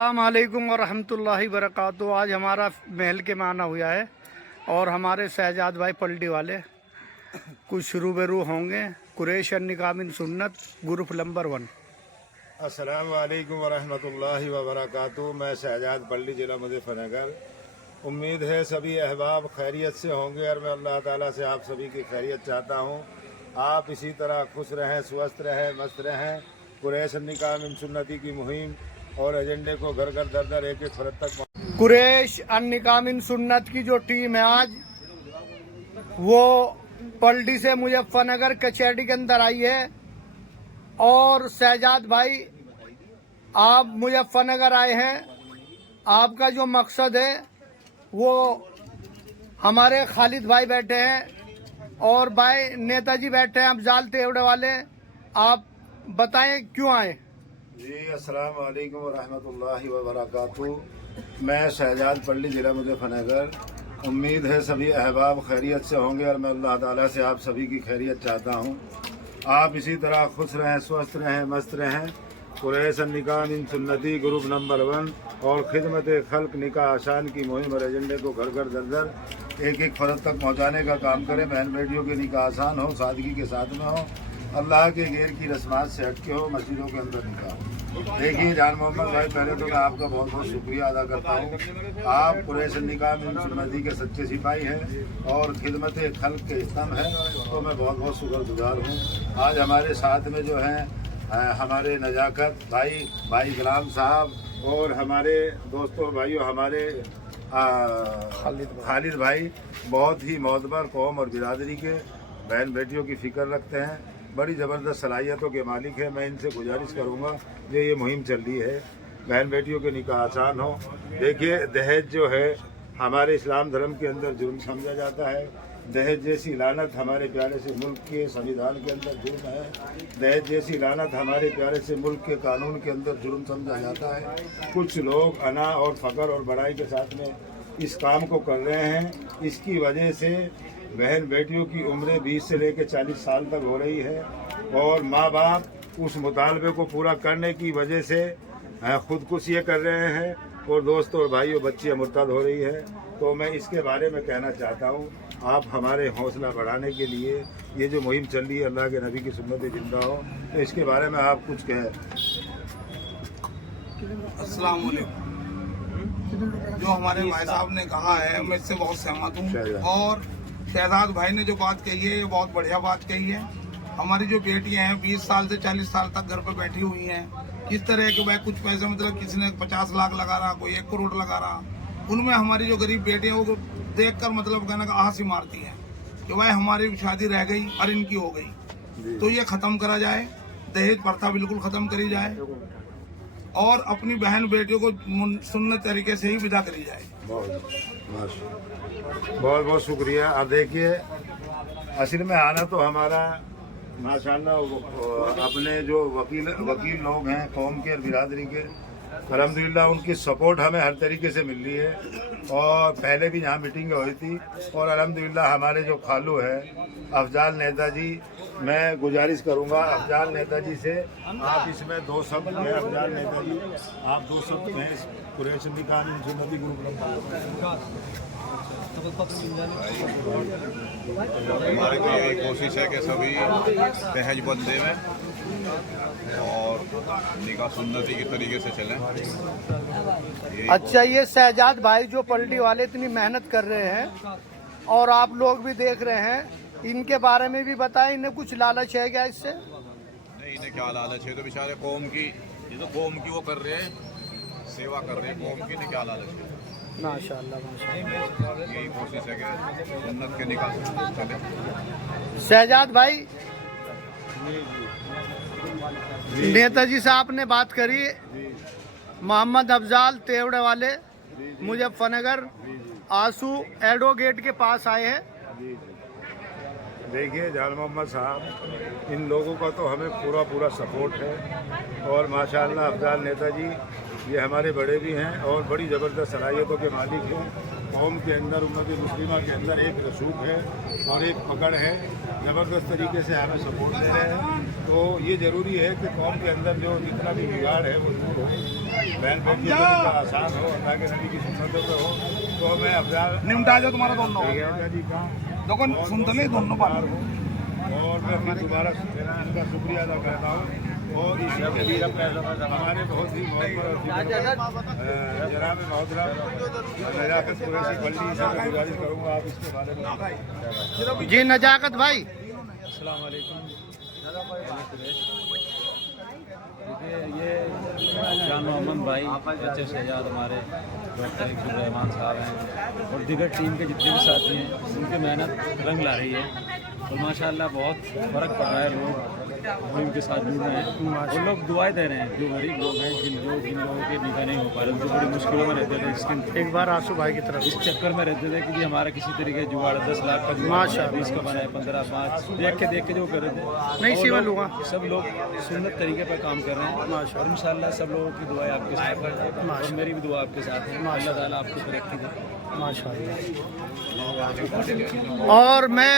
अस्सलाम वालेकुम वरहमतुल्लाहि वबरकातुहू। आज हमारा महल के माना हुआ है और हमारे शहजाद भाई पलटी वाले कुछ रूबरू होंगे। कुरैश निकामिन सुन्नत ग्रुप नंबर 1। अस्सलाम वालेकुम वरहमतुल्लाहि वबरकातुहू। मैं शहजाद पलटी जिला मुज़फ़्फ़रनगर। उम्मीद है सभी अहबाब खैरियत से होंगे और मैं अल्लाह ताला से आप सभी की खैरियत चाहता हूँ। आप इसी तरह खुश रहें, स्वस्थ रहें, मस्त रहें। कुरैश निकामिन सुन्नती की मुहिम और एजेंडे को घर घर दर दर एक एक फरद तक कुरैश निकामिन सुन्नत की जो टीम है आज वो पलटी से मुज़फ़्फ़रनगर कचहरी के अंदर आई है। और शहजाद भाई आप मुज़फ़्फ़रनगर आए हैं, आपका जो मकसद है वो हमारे खालिद भाई बैठे हैं और भाई नेताजी बैठे हैं अफजाल तेवड़े वाले। आप बताएं क्यों आए? जी अस्सलाम वालेकुम वरहमतुल्लाहि वबरकातुहू। मैं शहजाद पलटी ज़िला मुज़फ़्फ़रनगर। उम्मीद है सभी अहबाब खैरियत से होंगे और मैं अल्लाह ताला से आप सभी की खैरियत चाहता हूँ। आप इसी तरह खुश रहें, स्वस्थ रहें, मस्त रहें। कुरैश निकामिन सुन्नती ग्रुप नंबर 1 और खिदमत खल्क निकाह आसान की मुहिम और एजेंडे को घर घर दर दर एक एक फरद तक पहुँचाने का काम करें। बहन बेटियों के निकाह आसान हो, सादगी के साथ में हो, अल्लाह के गैर की रस्मात से हटके हो, मस्जिदों के अंदर निकाह। देखिए जान मोहम्मद भाई, पहले तो मैं आपका बहुत बहुत शुक्रिया अदा करता हूँ। आप कुरैश निकामिन सुन्नती के सच्चे सिपाही हैं और खिदमत खल्क के स्तंभ हैं, तो मैं बहुत बहुत शुक्रगुजार हूँ। आज हमारे साथ में जो हैं हमारे नजाकत भाई गुलाम साहब और हमारे दोस्तों भाइयों हमारे खालिद भाई बहुत ही मोतबर कौम और बिरादरी के बहन बेटियों की फ़िक्र रखते हैं, बड़ी ज़बरदस्त सलाहियतों के मालिक है। मैं इनसे गुजारिश करूंगा जो ये मुहिम चल रही है बहन बेटियों के निकाह आसान हो। देखिए दहेज जो है हमारे इस्लाम धर्म के अंदर जुर्म समझा जाता है। दहेज जैसी लानत हमारे प्यारे से मुल्क के संविधान के अंदर जुर्म है। दहेज जैसी लानत हमारे प्यारे से मुल्क के कानून के अंदर जुर्म समझा जाता है। कुछ लोग अना और फ़ख्र और बड़ाई के साथ में इस काम को कर रहे हैं। इसकी वजह से बहन बेटियों की उम्रें 20 से लेकर 40 साल तक हो रही है और माँ बाप उस मुतालबे को पूरा करने की वजह से खुदकुशियाँ कर रहे हैं और दोस्तों और भाइयों बच्चियाँ मुर्तद हो रही है। तो मैं इसके बारे में कहना चाहता हूँ, आप हमारे हौसला बढ़ाने के लिए ये जो मुहिम चल रही है अल्लाह के नबी की सुन्नत जिंदा हो, तो इसके बारे में आप कुछ कहें। अस्सलाम वालेकुम। जो हमारे भाई साहब ने कहा है मैं इससे बहुत सहमत हूँ और शहजाद भाई ने जो बात कही है ये बहुत बढ़िया बात कही है। हमारी जो बेटियां हैं 20 साल से 40 साल तक घर पर बैठी हुई हैं, किस तरह के भाई कुछ पैसे मतलब किसी ने 50 लाख लगा रहा, कोई 1 करोड़ लगा रहा, उनमें हमारी जो गरीब बेटियां वो देखकर मतलब कहना का आहसी मारती हैं कि भाई हमारी शादी रह गई और इनकी हो गई। तो ये ख़त्म करा जाए, दहेज प्रथा बिल्कुल ख़त्म करी जाए और अपनी बहन बेटियों को सुन्नत तरीके से ही विदा करी जाए। बहुत बहुत शुक्रिया। अब देखिए असल में आना तो हमारा माशाल्लाह अपने जो वकील लोग हैं कौम के और बिरादरी के, अल्हम्दुलिल्लाह उनकी सपोर्ट हमें हर तरीके से मिल रही है और पहले भी यहाँ मीटिंग हुई थी और अल्हम्दुलिल्लाह हमारे जो खालू है अफजाल नेताजी, मैं गुजारिश करूँगा अफजाल नेताजी से आप इसमें 2 शब्द हैं। अफजाल नेताजी आप 2 शब्द हैं कुरैश निकामिन सुन्नती ग्रुप नंबर। हमारी तो यही कोशिश है कि सभी दहेज बंद दें और निकाह सुन्नती के तरीके से चलें। अच्छा, ये शहजाद भाई जो पलटी वाले इतनी मेहनत कर रहे हैं और आप लोग भी देख रहे हैं, इनके बारे में भी बताएं। इन्हें कुछ लालच है क्या इससे? नहीं, इन्हें क्या लालच है, तो बेचारे कौम की वो कर रहे हैं, सेवा कर रहे हैं कौम की, इन्हें क्या लालच है। माशाअल्लाह माशाअल्लाह। यही कोशिश है कि सुन्नत के निकाह चले। शहजाद भाई नेताजी साहब ने बात करी, मोहम्मद अफजाल तेवड़े वाले मुज़फ़्फ़रनगर आंसू एडो गेट के पास आए हैं। देखिए जान मोहम्मद साहब, इन लोगों का तो हमें पूरा सपोर्ट है और माशाअल्लाह अफजाल नेताजी ये हमारे बड़े भी हैं और बड़ी ज़बरदस्त सलाहियतों के मालिक हैं। कौम के अंदर उम्मत मुस्लिमा के अंदर एक रसूख है और एक पकड़ है, ज़बरदस्त तरीके से हमें सपोर्ट दे रहे हैं। तो ये ज़रूरी है कि कौम के अंदर जो जितना भी बिगाड़ है वो दूर हो बहन बेटियों का निकाह आसान हो, अल्लाह के नबी की सुन्नतों पे हो, तो मैं अफजाल निमटा जाओ तुम्हारा दोनों जी का देखो सुन तो ले दोनों बात और मैं फिर दोबारा इनका शुक्रिया अदा करता हूँ। और इसी के लिए हमारे बहुत ही जनाब मोहतरम नजाकत कुरैशी पल्ली से मैं गुजारिश करूँगा आप इसके बारे में। जी नजाकत भाई, अस्सलाम वालेकुम। देखिए ये जान मोहम्मद भाई, बच्चे शहजाद हमारे डॉक्टर इकबाल रहमान साहब हैं और दीगर टीम के जितने भी साथी हैं, उनकी मेहनत रंग ला रही है और माशाल्लाह बहुत फ़र्क पड़ रहा है। लोग मुहिम के साथ जुड़ रहे हैं और लोग दुआएं दे रहे हैं। जो गरीब लोग हैं, जिन लोगों के निकाह नहीं हो पा रहे, जो बड़ी मुश्किलों में रहते थे, इसके एक बार आंसू भाई की तरफ इस चक्कर में रहते थे कि जी हमारा किसी तरीके जुगाड़ 10 लाख का माशाअल्लाह। 20 का बनाए 15 5 देख के जो कर रहे थे नहीं वो सिवा लोग- लूँगा। सब लोग सुन्नत तरीके पर काम कर रहे हैं और इंशाल्लाह सब लोगों की दुआएं आपके साथ है और मेरी भी दुआ आपके साथ है। अल्लाह ताला आपको तरक्की दे। माशाअल्लाह। और मैं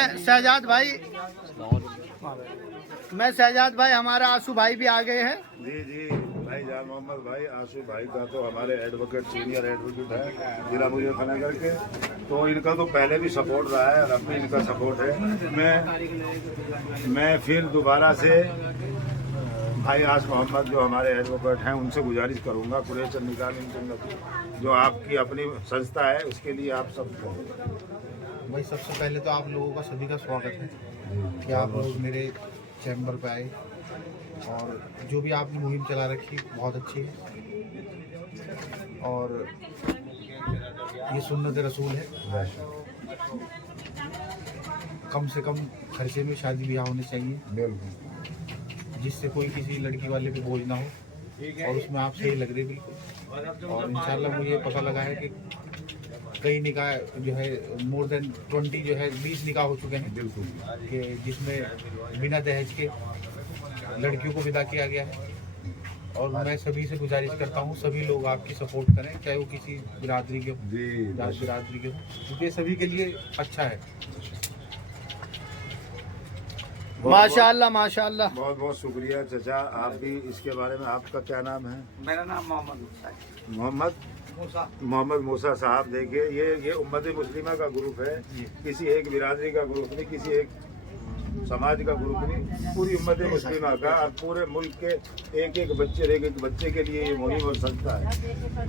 शहजाद भाई, हमारा आंसू भाई भी आ गए हैं। जी भाई जान मोहम्मद भाई, आशु भाई का तो हमारे एडवोकेट, सीनियर एडवोकेट है जिला मुजफ्फरनगर के, तो इनका तो पहले भी सपोर्ट रहा है और अब भी इनका सपोर्ट है। मैं फिर दोबारा से भाई आश मोहम्मद जो हमारे एडवोकेट हैं उनसे गुजारिश करूंगा, कुरैश निकाह मिन सुन्नती जो आपकी अपनी संस्था है उसके लिए आप सब भाई सबसे पहले तो आप लोगों का सभी का स्वागत है कि आप लोग मेरे चैम्बर पे आए और जो भी आपने मुहिम चला रखी बहुत अच्छी है और ये सुन्नत रसूल है। कम से कम खर्चे में शादी ब्याह होने चाहिए जिससे कोई किसी लड़की वाले पे बोझ ना हो और उसमें आप सही लग रहे बिल्कुल। और इंशाल्लाह मुझे पता लगा है कि कई निकाह जो है मोर देन 20 जो है 20 निकाह हो चुके हैं बिल्कुल, कि जिसमें बिना दहेज के लड़कियों को विदा किया गया है। और मैं सभी से गुजारिश करता हूँ सभी लोग आपकी सपोर्ट करें, चाहे वो किसी बिरादरी के हो, जात बिरादरी के हो, क्योंकि सभी के लिए अच्छा है। माशाअल्लाह माशाअल्लाह। बहुत बहुत शुक्रिया चाचा। आप भी इसके बारे में, आपका क्या नाम है? मेरा नाम मोहम्मद मोहम्मद मूसा साहब। देखिए ये उम्मत मुस्लिमा का ग्रुप है, किसी एक बिरादरी का ग्रुप नहीं, किसी एक समाज का ग्रुप नहीं, पूरी उम्मत मुस्लिमा का और पूरे मुल्क के एक एक बच्चे के लिए ये मुहिम और संस्था है।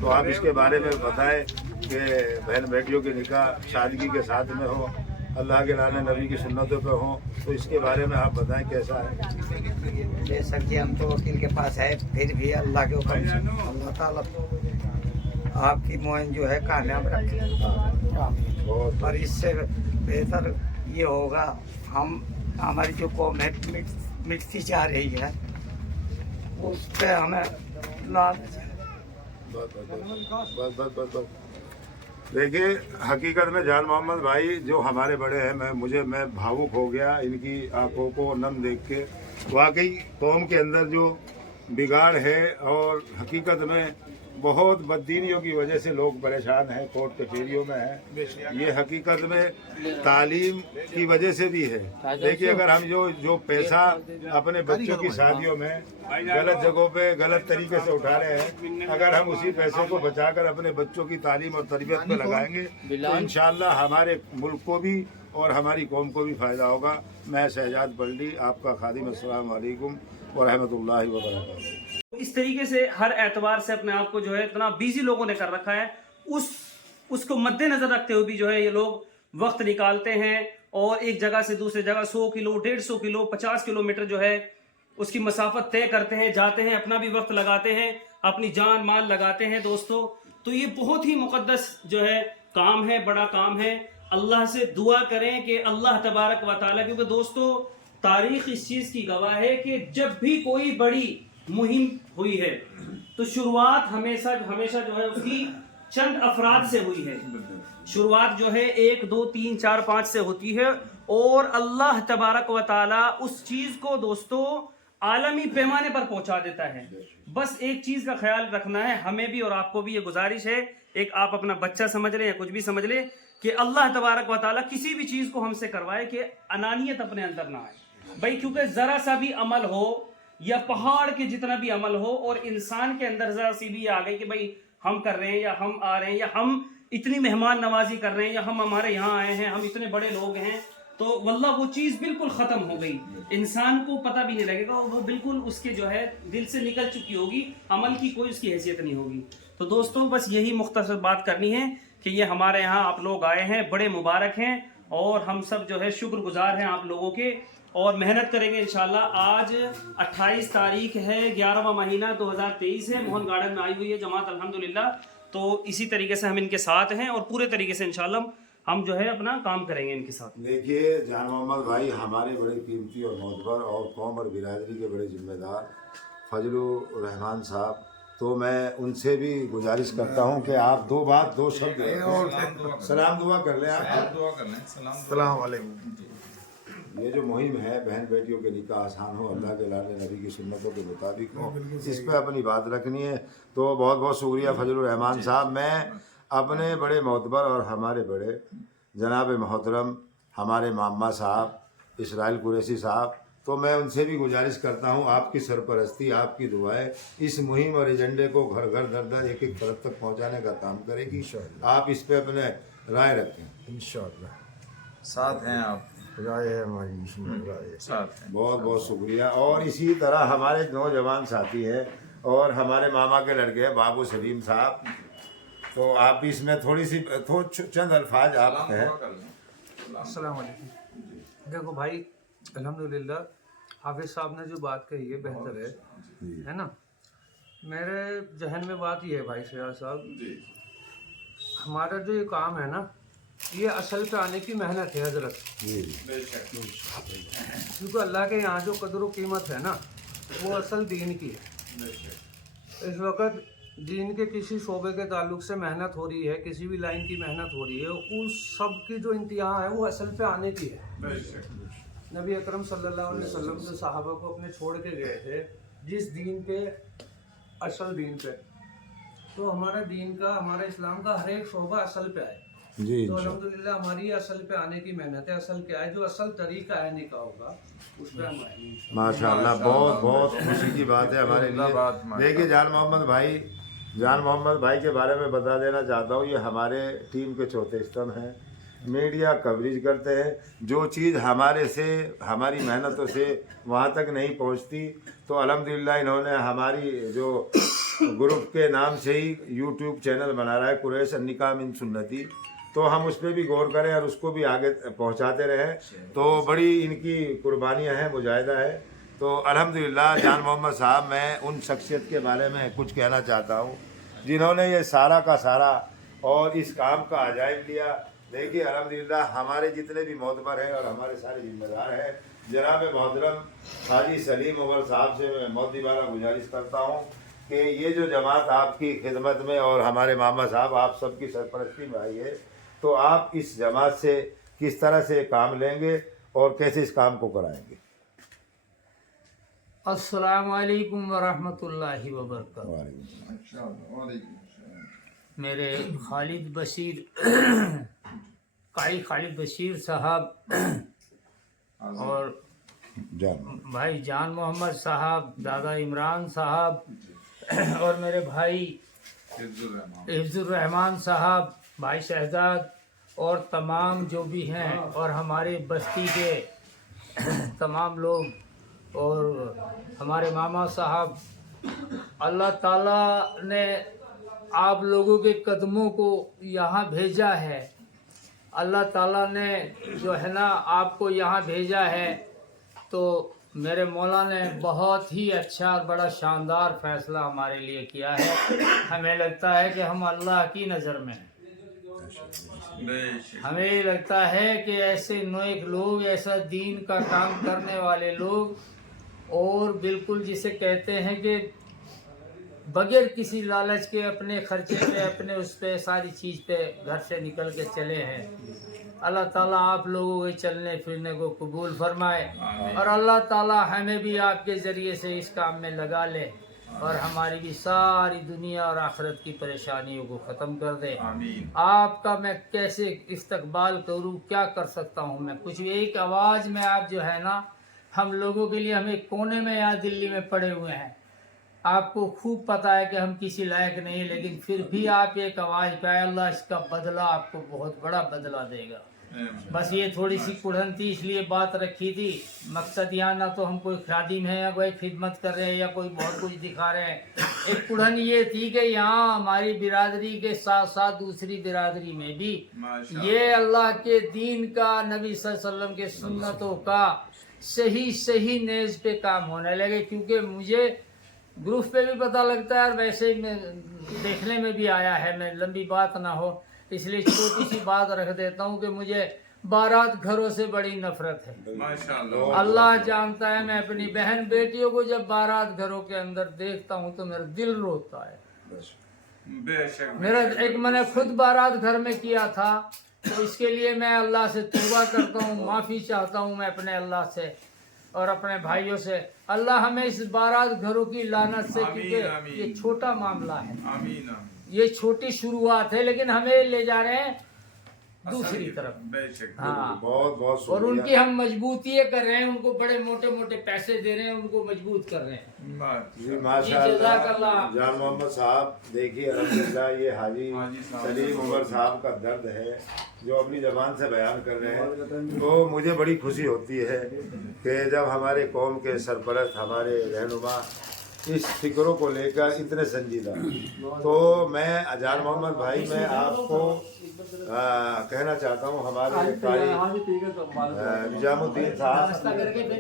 तो आप इसके बारे में बताएं कि बहन बेटियों के निकाह सादगी के साथ में हो, अल्लाह के लाने नबी की सुन्नतों पे हो, तो इसके बारे में आप बताएं कैसा है। जैसा कि हम तो वकील के पास है, फिर भी अल्लाह के हुक्म से अल्लाह ताला आपकी मुहिम जो है कामयाब रखे और इससे बेहतर ये होगा। हमारी जो कौम है मिटती जा रही है, उस पर हमें बस। देखिए हकीकत में जान मोहम्मद भाई जो हमारे बड़े हैं, मैं भावुक हो गया इनकी आंखों को नम देख के। वाकई कौम के अंदर जो बिगाड़ है और हकीकत में बहुत बददीनियों की वजह से लोग परेशान हैं, कोर्ट कचहरियों में हैं, ये हकीकत में तालीम की वजह से भी है। देखिए अगर हम जो पैसा अपने बच्चों की शादियों में गलत जगहों पे गलत तरीके से उठा रहे हैं, अगर हम उसी पैसे को बचाकर अपने बच्चों की तालीम और तरबियत पे लगाएंगे तो इंशाअल्लाह हमारे मुल्क को भी और हमारी कौम को भी फ़ायदा होगा। मैं शहजाद बल्डी आपका खादिम। अस्सलाम वालेकुम व रहमतुल्लाहि व बरकातहू। इस तरीके से हर एतवार से अपने आप को जो है इतना बिजी लोगों ने कर रखा है, उसको मद्देनजर रखते हुए भी जो है ये लोग वक्त निकालते हैं और एक जगह से दूसरी जगह 100 किलो 150 किलो 50 किलोमीटर जो है उसकी मसाफत तय करते हैं, जाते हैं, अपना भी वक्त लगाते हैं, अपनी जान माल लगाते हैं दोस्तों। तो ये बहुत ही मुकद्दस जो है काम है, बड़ा काम है। अल्लाह से दुआ करें कि अल्लाह तबारक व तआला, क्योंकि दोस्तों तारीख इस चीज़ की गवाह है कि जब भी कोई बड़ी मुहिम हुई है तो शुरुआत हमेशा जो है उसकी चंद अफराद से हुई है। शुरुआत जो है 1 2 3 4 5 से होती है और अल्लाह तबारक व ताला उस चीज़ को दोस्तों आलमी पैमाने पर पहुंचा देता है। बस एक चीज़ का ख्याल रखना है, हमें भी और आपको भी ये गुजारिश है, एक आप अपना बच्चा समझ लें या कुछ भी समझ लें, कि अल्लाह तबारक व ताला किसी भी चीज़ को हमसे करवाए कि अनानियत अपने अंदर ना आए भाई, क्योंकि ज़रा सा भी अमल हो یا پہاڑ کے جتنا بھی عمل ہو، اور انسان کے اندر ذرا سی بھی آ گئی کہ بھائی ہم کر رہے ہیں یا ہم آ رہے ہیں یا ہم اتنی مہمان نوازی کر رہے ہیں یا ہم ہمارے یہاں آئے ہیں، ہم اتنے بڑے لوگ ہیں، تو واللہ وہ چیز بالکل ختم ہو گئی، انسان کو پتہ بھی نہیں لگے گا، وہ بالکل اس کے جو ہے دل سے نکل چکی ہوگی، عمل کی کوئی اس کی حیثیت نہیں ہوگی۔ تو دوستوں بس یہی مختصر بات کرنی ہے کہ یہ ہمارے یہاں آپ لوگ آئے ہیں، بڑے مبارک ہیں، اور ہم سب جو ہے شکر گزار ہیں آپ لوگوں کے، اور محنت کریں گے انشاءاللہ۔ آج 28 تاریخ ہے، 11واں مہینہ 2023 ہے، موہن گارڈن میں آئی ہوئی ہے جماعت الحمدللہ، تو اسی طریقے سے ہم ان کے ساتھ ہیں اور پورے طریقے سے انشاءاللہ ہم جو ہے اپنا کام کریں گے ان کے ساتھ۔ دیکھیے جان محمد بھائی ہمارے بڑے قیمتی اور معتبر اور قوم اور برادری کے بڑے ذمہ دار فضل الرحمان صاحب، تو میں ان سے بھی گزارش کرتا ہوں کہ آپ دو بات دو شبد سلام دعا کر لیں آپ۔ السلام علیکم۔ یہ جو مہم ہے بہن بیٹیوں کے نکاح آسان ہو، اللہ کے لال نبی کی سنتوں کے مطابق ہو، اس پہ اپنی بات رکھنی ہے، تو بہت بہت شکریہ فضل الرحمان صاحب۔ میں اپنے بڑے معتبر اور ہمارے بڑے جناب محترم ہمارے ماما صاحب اسرائیل قریشی صاحب، تو میں ان سے بھی گزارش کرتا ہوں آپ کی سرپرستی، آپ کی دعائیں اس مہم اور ایجنڈے کو گھر گھر در در ایک ایک طرف تک پہنچانے کا کام کرے گی۔ آپ اس پہ اپنے رائے رکھیں انشاءاللہ۔ ساتھ ہیں آپ، رائے ہے ہماری، ساتھ ہیں۔ بہت بہت شکریہ۔ اور اسی طرح ہمارے نوجوان ساتھی ہیں اور ہمارے ماما کے لڑکے ہیں بابو سلیم صاحب، تو آپ بھی اس میں تھوڑی سی چند الفاظ آپ ہیں۔ السلام علیکم۔ دیکھو بھائی الحمدللہ حافظ صاحب نے جو بات کہی ہے بہتر ہے نا۔ میرے ذہن میں بات یہ ہے بھائی سیاض صاحب، ہمارا جو یہ کام ہے نا، یہ اصل پہ آنے کی محنت ہے حضرت، کیونکہ اللہ کے یہاں جو قدر و قیمت ہے نا وہ اصل دین کی ہے۔ اس وقت دین کے کسی شعبے کے تعلق سے محنت ہو رہی ہے، کسی بھی لائن کی محنت ہو رہی ہے، اس سب کی جو انتہا ہے وہ اصل پہ آنے کی ہے۔ نبی اکرم صلی اللہ علیہ وسلم جو صحابہ کو اپنے چھوڑ کے گئے تھے جس دین پہ، اصل دین پہ، تو ہمارا دین کا، ہمارا اسلام کا ہر ایک شعبہ اصل پہ آئے، تو الحمدللہ ہماری اصل پہ آنے کی محنت ہے۔ اصل کیا ہے؟ جو اصل طریقہ ہے نکاح کا اس پہ ہم آئیں گے ماشاءاللہ، بہت بہت خوشی کی بات ہے ہمارے لیے۔ دیکھیے جان محمد بھائی کے بارے میں بتا دینا چاہتا ہوں، یہ ہمارے ٹیم کے چوتھے ستمبھ ہیں، میڈیا کوریج کرتے ہیں، جو چیز ہمارے سے، ہماری محنتوں سے وہاں تک نہیں پہنچتی، تو الحمدللہ انہوں نے ہماری جو گروپ کے نام سے ہی یوٹیوب چینل بنا رہا ہے قریش النکاح من سنتی، تو ہم اس پہ بھی غور کریں اور اس کو بھی آگے پہنچاتے رہیں، تو بڑی ان کی قربانیاں ہیں، مجاہدہ ہے۔ تو الحمدللہ جان محمد صاحب، میں ان شخصیت کے بارے میں کچھ کہنا چاہتا ہوں جنہوں نے یہ سارا کا سارا اور اس کام کا عجائب لیا۔ دیکھیے الحمدللہ ہمارے جتنے بھی معتبر ہیں اور ہمارے سارے ذمہ دار ہیں، جناب محترم حاجی سلیم عمر صاحب سے میں موتی بارہ گزارش کرتا ہوں کہ یہ جو جماعت آپ کی خدمت میں اور ہمارے ماما صاحب آپ سب کی سرپرستی میں آئی ہے، تو آپ اس جماعت سے کس طرح سے کام لیں گے اور کیسے اس کام کو کرائیں گے؟ السلام علیکم ورحمۃ اللہ وبرکاتہ۔ میرے خالد بشیر صاحب اور بھائی جان محمد صاحب، دادا عمران صاحب اور میرے بھائی حفظ الرحمان صاحب، بھائی شہزاد اور تمام جو بھی ہیں، اور ہمارے بستی کے تمام لوگ اور ہمارے ماما صاحب، اللہ تعالیٰ نے آپ لوگوں کے قدموں کو یہاں بھیجا ہے، اللہ تعالیٰ نے جو ہے نا آپ کو یہاں بھیجا ہے، تو میرے مولا نے بہت ہی اچھا اور بڑا شاندار فیصلہ ہمارے لیے کیا ہے۔ ہمیں لگتا ہے کہ ہم اللہ کی نظر میں ہیں، ہمیں لگتا ہے کہ ایسے نیک لوگ، ایسا دین کا کام کرنے والے لوگ، اور بالکل جسے کہتے ہیں کہ بغیر کسی لالچ کے اپنے خرچے پہ، اپنے اس پہ، ساری چیز پہ گھر سے نکل کے چلے ہیں۔ اللہ تعالیٰ آپ لوگوں کے چلنے پھرنے کو قبول فرمائے، اور اللہ تعالیٰ ہمیں بھی آپ کے ذریعے سے اس کام میں لگا لے، اور ہماری بھی ساری دنیا اور آخرت کی پریشانیوں کو ختم کر دے۔ آپ کا میں کیسے استقبال کروں، کیا کر سکتا ہوں میں؟ کچھ ایک آواز میں آپ جو ہے نا हम लोगों के लिए हम एक कोने में यहाँ दिल्ली में पड़े हुए हैं। आपको खूब पता है कि हम किसी लायक नहीं है, लेकिन फिर भी आप एक आवाज़ पे अल्लाह इसका बदला आपको बहुत बड़ा बदला देगा। बस ये थोड़ी सी कुढ़न थी, इसलिए बात रखी थी। मकसद यहाँ ना तो हम कोई खादिम है या कोई खिदमत कर रहे हैं या कोई बहुत कुछ दिखा रहे हैं। एक कुढ़न ये थी कि यहाँ हमारी बिरादरी के साथ साथ दूसरी बिरादरी में भी ये अल्लाह के दीन का, नबी सल्लल्लाहु अलैहि वसल्लम के सुन्नतों का सही नेज पे काम होने लगे। क्योंकि मुझे ग्रुप पे भी पता लगता है और वैसे में देखने में भी आया है। मैं लंबी बात ना हो इसलिए छोटी सी बात रख देता हूँ कि मुझे बारात घरों से बड़ी नफरत है। माशाअल्लाह अल्लाह जानता है, मैं अपनी बहन बेटियों को जब बारात घरों के अंदर देखता हूँ तो मेरा दिल रोता है। मेरा एक मैंने खुद बारात घर में किया था, तो इसके लिए मैं अल्लाह से तौबा करता हूँ, माफ़ी चाहता हूँ मैं अपने अल्लाह से और अपने भाइयों से। अल्लाह हमें इस बारात घरों की लानत से, क्योंकि ये छोटा मामला है, ये छोटी शुरुआत है, लेकिन हमें ले जा रहे हैं दूसरी तरफ। हाँ, बहुत बहुत और उनकी हम मजबूती कर रहे हैं, उनको बड़े मोटे मोटे पैसे दे रहे हैं, उनको मजबूत कर रहे हैं। जी माशाअल्लाह। जान मोहम्मद साहब देखिए अल्हम्दुलिल्लाह ये हाजी सलीम उमर साहब का दर्द है जो अपनी ज़बान से बयान कर रहे हैं। तो मुझे बड़ी खुशी होती है कि जब हमारे कौम के सरपरस्त, हमारे रहनुमा इस फिक्रों को लेकर इतने संजीदा, तो मैं जान मोहम्मद भाई मैं आपको कहना चाहता हूँ, हमारे कारी निजामुद्दीन साहब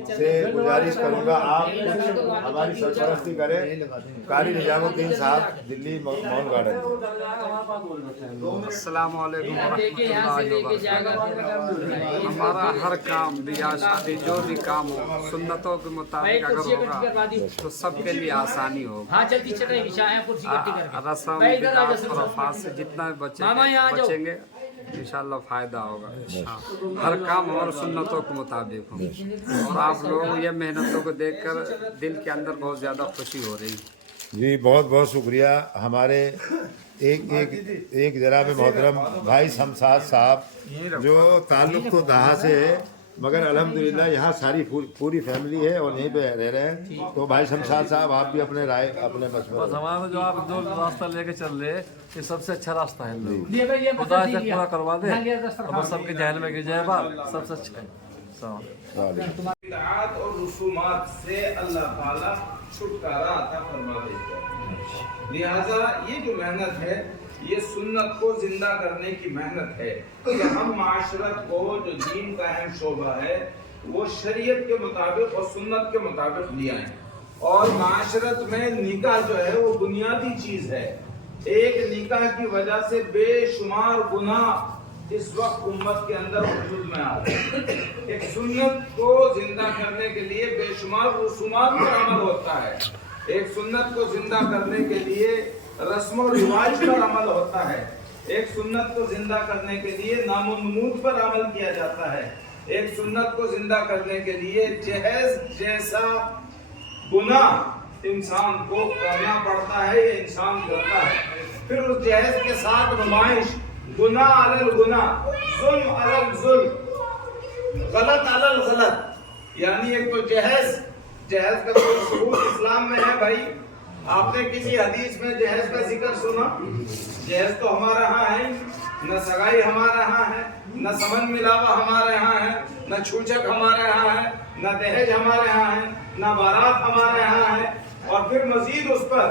से गुजारिश करूँगा आप हमारी सरपरस्ती करें। कारी निजामुद्दीन साहब, दिल्ली माउंट गार्डन। अस्सलाम वालेकुम रहमतुल्लाहि व बरकातहू। हमारा हर काम, बियाह शादी जो भी काम हो सुन्नतों के मुताबिक अगर होगा तो सबके लिए आसानी होगी। रस्म बिदात खुराफात से जितना भी बचेंगे इंशाल्लाह फायदा होगा। हर काम हमारे सुन्नतों के मुताबिक हो, और आप लोग ये मेहनतों को देखकर दिल के अंदर बहुत ज़्यादा खुशी हो रही है। जी बहुत बहुत शुक्रिया। हमारे एक जनाब मोहतरम भाई शमशाद साहब जो ताल्लुक़ तो दहा से है, मगर अल्हम्दुलिल्लाह यहाँ सारी पूरी फैमिली है और यहीं पे रह रहे हैं। तो भाई शमशाद साहब आप भी अपने राय, अपने मशवरे। हमारा जो आप जो रास्ता लेके चल रहे ये सबसे अच्छा रास्ता है। खुदा से पूरा करवा दे, अब सबके जहन में की जाए बात सबसे अच्छा है। बिदअत और रसूमात से अल्लाह ताला छुटकारा अता फरमा देता है। लिहाजा ये जो मेहनत है ये सुन्नत को जिंदा करने की मेहनत है कि हम माशरत को जो दीन का अहम शोबा है वो शरीयत के मुताबिक और सुन्नत के मुताबिक लिया है। और माशरत में निकाह जो है वो बुनियादी चीज है। एक निकाह की वजह से बेशुमार गुनाह इस वक्त उम्मत के अंदर वजूद में आ रहे हैं। एक सुन्नत को जिंदा करने के लिए बेशुमार रसूमात पर अमल होता है। एक सुन्नत को जिंदा करने के लिए रस्म और रिवाज पर अमल होता है। एक सुन्नत को जिंदा करने के लिए नामो नमूद पर अमल किया जाता है। एक सुन्नत को जिंदा करने के लिए जहेज जैसा गुनाह इंसान को करना पड़ता है, ये इंसान करता है। फिर उस जहेज के साथ नुमाइश, गुनाह अलल गुनाह, जुल्म अलल जुल्म, गलत अलल गलत, यानी एक तो जहेज का कोई सबूत इस्लाम में है भाई? आपने किसी हदीस में जहेज का जिक्र सुना? जहेज तो हमारे यहाँ है, न सगाई हमारे यहाँ है, न समन मिलावा हमारे यहाँ है, न छूछक हमारे यहाँ है, न दहेज हमारे यहाँ है, न बारात हमारे यहाँ है। और फिर मजीद उस पर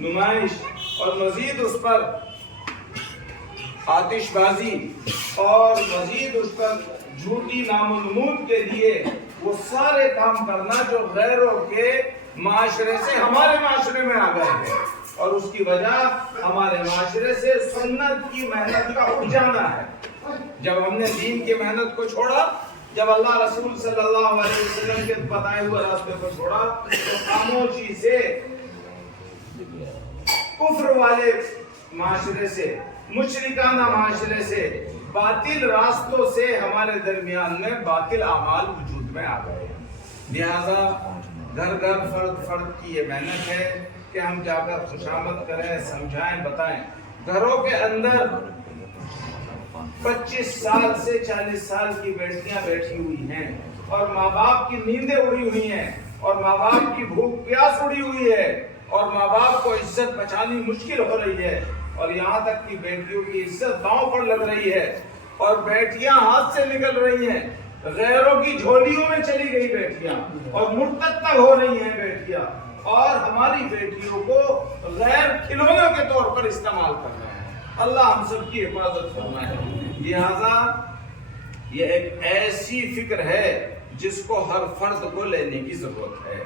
नुमाइश और मजीद उस पर आतिशबाजी और मजीद उस पर झूठी नामोनमूद के लिए वो सारे काम करना जो गैरों के माशरे से हमारे माशरे में आ गए हैं। और उसकी वजह हमारे माशरे से सुन्नत की मेहनत का उठ जाना है। जब हमने दीन की मेहनत को छोड़ा, जब अल्लाह रसूल सल्लल्लाहु अलैहि वसल्लम के बताए हुए रास्ते को छोड़ा, तो खामोशी से कुफ्र वाले माशरे से, मुशरिकाना माशरे से, बातिल रास्तों से हमारे दरमियान में बातिल अमाल वजूद में आ गए। लिहाजा घर घर फर्द फर्द की ये मेहनत है कि हम जाकर खुशामद करें, समझाएं, बताएं। घरों के अंदर 25 साल से 40 साल की बेटियां बैठी हुई हैं اور ماں باپ کی نیندیں اڑی ہوئی ہیں اور ماں باپ کی بھوک پیاس اڑی ہوئی ہے اور ماں باپ کو عزت بچانی مشکل ہو رہی ہے اور یہاں تک کہ بیٹیوں کی عزت داؤں پر لگ رہی ہے اور بیٹیاں ہاتھ سے نکل رہی ہیں، غیروں کی جھولیوں میں چلی گئی بیٹیاں اور مرتد تک ہو رہی ہیں بیٹیاں، اور ہماری بیٹیوں کو غیر کھلونوں کے طور پر استعمال کر رہے ہیں۔ اللہ ہم سب کی حفاظت فرمائے۔ لہذا یہ ایک ایسی فکر ہے جس کو ہر فرد کو لینے کی ضرورت ہے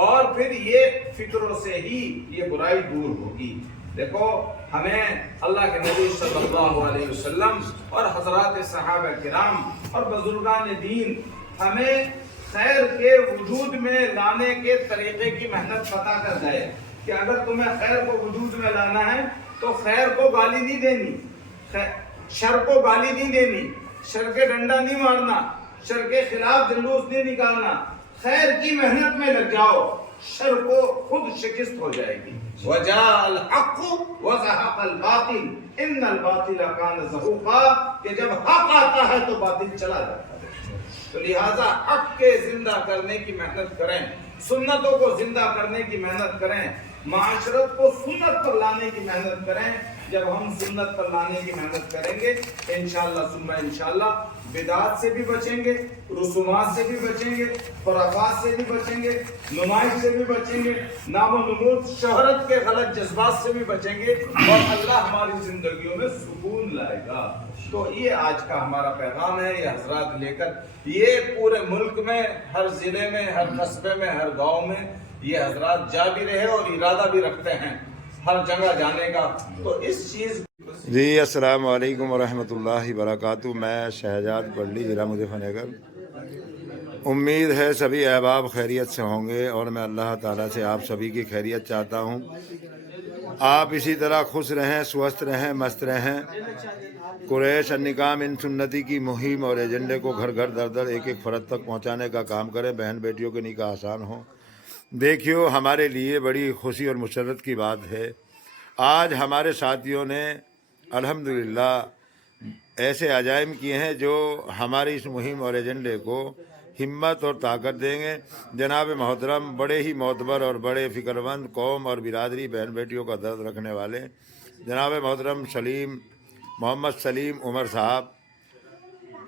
اور پھر یہ فکروں سے ہی یہ برائی دور ہوگی۔ دیکھو ہمیں اللہ کے نبی صلی اللہ علیہ وسلم اور حضرات صحابہ کرام اور بزرگان دین ہمیں خیر کے وجود میں لانے کے طریقے کی محنت بتا کر گئے کہ اگر تمہیں خیر کو وجود میں لانا ہے تو خیر کو گالی نہیں دینی، شر کو گالی نہیں دینی، شر کے ڈنڈا نہیں مارنا، شر کے خلاف جلوس نہیں نکالنا، خیر کی محنت میں لگ جاؤ، شر کو خود شکست ہو جائے گی۔ وَجَاءَ الْحَقُّ وَزَهَقَ الْبَاطِلُ إِنَّ الْبَاطِلَ كَانَ زَهُوقًا، کہ جب حق آتا ہے تو باطل چلا جاتا ہے۔ تو لہٰذا حق کے زندہ کرنے کی محنت کریں، سنتوں کو زندہ کرنے کی محنت کریں، معاشرت کو سنت پر لانے کی محنت کریں۔ جب ہم سنت پر لانے کی محنت کریں گے انشاءاللہ ثم انشاءاللہ بدعات سے بھی بچیں گے، رسومات سے بھی بچیں گے، خرافات سے بھی بچیں گے، نمائش سے بھی بچیں گے، نام و نمود شہرت کے غلط جذبات سے بھی بچیں گے اور اللہ ہماری زندگیوں میں سکون لائے گا۔ تو یہ آج کا ہمارا پیغام ہے، یہ حضرات لے کر یہ پورے ملک میں ہر ضلع میں، ہر قصبے میں، ہر گاؤں میں یہ حضرات جا بھی رہے اور ارادہ بھی رکھتے ہیں ہر جگہ جانے کا۔ تو اس چیز جی السلام علیکم ورحمۃ اللہ وبرکاتہ۔ میں شہزاد بڑلی، ضلع مظفر نگر۔ امید ہے سبھی احباب خیریت سے ہوں گے اور میں اللہ تعالیٰ سے آپ سبھی کی خیریت چاہتا ہوں۔ آپ اسی طرح خوش رہیں، سوستھ رہیں، مست رہیں۔ قریش النکاح من سنتی کی مہم اور ایجنڈے کو گھر گھر در در ایک ایک فرد تک پہنچانے کا کام کریں، بہن بیٹیوں کے نکاح آسان ہوں۔ دیکھیو ہمارے لیے بڑی خوشی اور مسرت کی بات ہے، آج ہمارے ساتھیوں نے الحمدللہ ایسے عزائم کیے ہیں جو ہماری اس مہم اور ایجنڈے کو ہمت اور طاقت دیں گے۔ جناب محترم بڑے ہی معتبر اور بڑے فکرمند قوم اور برادری بہن بیٹیوں کا درد رکھنے والے جناب محترم محمد سلیم عمر صاحب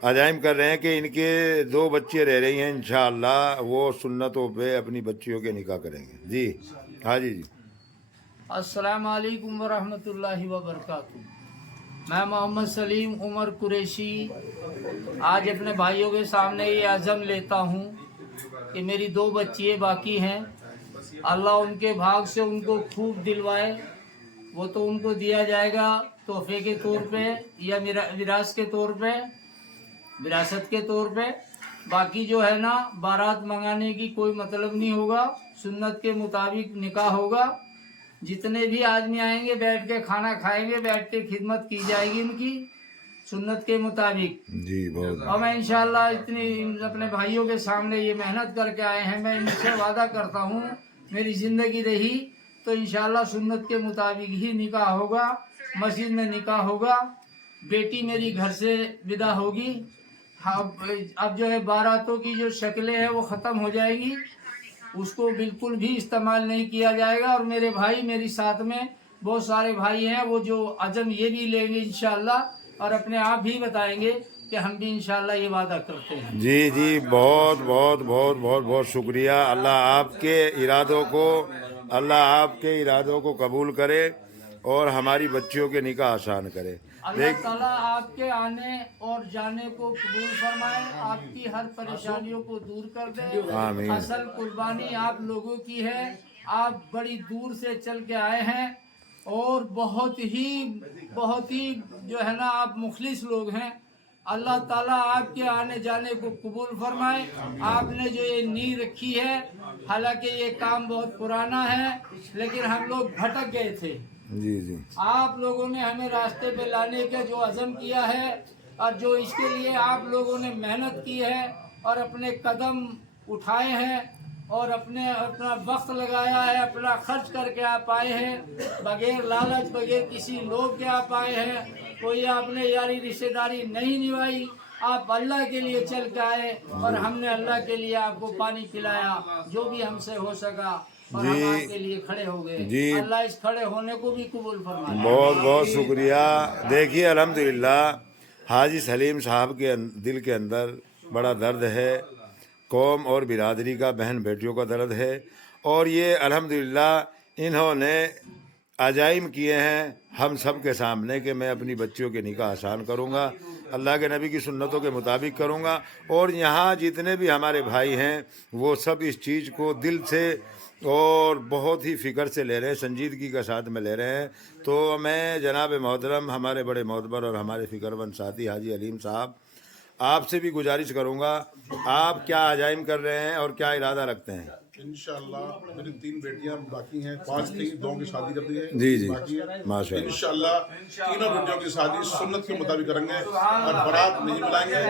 عزائم کر رہے ہیں کہ ان کے 2 بچے رہ رہی ہیں، انشاءاللہ وہ سنتوں پہ اپنی بچیوں کے نکاح کریں گے۔ جی ہاں جی۔ السلام علیکم ورحمۃ اللہ وبرکاتہ۔ میں محمد سلیم عمر قریشی آج اپنے بھائیوں کے سامنے یہ عزم لیتا ہوں کہ میری 2 بچیاں باقی ہیں، اللہ ان کے بھاگ سے ان کو خوب دلوائے، وہ تو ان کو دیا جائے گا تحفے کے طور پہ یا وراثت کے طور پہ۔ باقی جو ہے نا بارات منگانے کی کوئی مطلب نہیں ہوگا، سنت کے مطابق نکاح ہوگا۔ جتنے بھی آدمی آئیں گے بیٹھ کے کھانا کھائیں گے، بیٹھ کے خدمت کی جائے گی ان کی سنت کے مطابق۔ جی بہت اور میں انشاءاللہ اتنی اپنے بھائیوں کے سامنے یہ محنت کر کے آئے ہیں، میں ان سے وعدہ کرتا ہوں میری زندگی رہی تو انشاءاللہ سنت کے مطابق ہی نکاح ہوگا، مسجد میں نکاح ہوگا، بیٹی میری گھر سے ودا ہوگی۔ اب جو ہے باراتوں کی جو شکلیں ہیں وہ ختم ہو جائے گی، اس کو بالکل بھی استعمال نہیں کیا جائے گا۔ اور میرے بھائی میری ساتھ میں بہت سارے بھائی ہیں، وہ جو عزم یہ بھی لیں گے انشاءاللہ اور اپنے آپ بھی بتائیں گے کہ ہم بھی انشاءاللہ یہ وعدہ کرتے ہیں۔ جی جی بہت بہت بہت بہت بہت شکریہ۔ اللہ آپ کے ارادوں کو قبول کرے اور ہماری بچیوں کے نکاح آسان کرے۔ اللہ تعالیٰ آپ کے آنے اور جانے کو قبول فرمائے، آپ کی ہر پریشانیوں کو دور کر دے۔ آمین۔ اصل قربانی آپ لوگوں کی ہے، آپ بڑی دور سے چل کے آئے ہیں اور بہت ہی جو ہے نا آپ مخلص لوگ ہیں۔ اللہ تعالیٰ آپ کے آنے جانے کو قبول فرمائے۔ آپ نے جو یہ نیت رکھی ہے، حالانکہ یہ کام بہت پرانا ہے لیکن ہم لوگ بھٹک گئے تھے، جی جی آپ لوگوں نے ہمیں راستے پہ لانے کا جو عزم کیا ہے اور جو اس کے لیے آپ لوگوں نے محنت کی ہے اور اپنے قدم اٹھائے ہیں اور اپنا وقت لگایا ہے، اپنا خرچ کر کے آپ آئے ہیں، بغیر لالچ بغیر کسی لوگ کے آپ آئے ہیں، کوئی آپ نے یاری رشتہ داری نہیں نبھائی، आप अल्लाह के लिए चल के आए और हमने अल्लाह के लिए आपको पानी पिलाया, जो भी हमसे हो सका, और हम आपके लिए खड़े हो गए। अल्लाह इस खड़े होने को भी कबूल फरमाए। बहुत बहुत शुक्रिया। देखिए अल्हम्दुलिल्लाह हाजी सलीम साहब के दिल के अंदर बड़ा दर्द है, कौम और बिरादरी का, बहन बेटियों का दर्द है, और ये अल्हम्दुलिल्लाह इन्होंने अजाइम किए हैं हम सब के सामने कि मैं अपनी बच्चियों के निकाह आसान करूँगा, अल्लाह के नबी की सुन्नतों के मुताबिक करूँगा। और यहाँ जितने भी हमारे भाई हैं वो सब इस चीज़ को दिल से और बहुत ही फ़िक्र से ले रहे हैं, संजीदगी के साथ में ले रहे हैं। तो मैं जनाब मोहतरम हमारे बड़े मोतबर और हमारे फ़िक्रमंद साथी हाजी अलीम साहब, आपसे भी गुजारिश करूँगा, आप क्या अजाइम कर रहे हैं और क्या इरादा रखते हैं? इंशाअल्लाह मेरी 3 बेटियां बाकी हैं, 5 थी, 2 की शादी कर दी है। जी बाकी है। माशाअल्लाह। इंशाअल्लाह तीनों बेटियों की शादी सुन्नत के मुताबिक करेंगे और बारात नहीं बुलाएंगे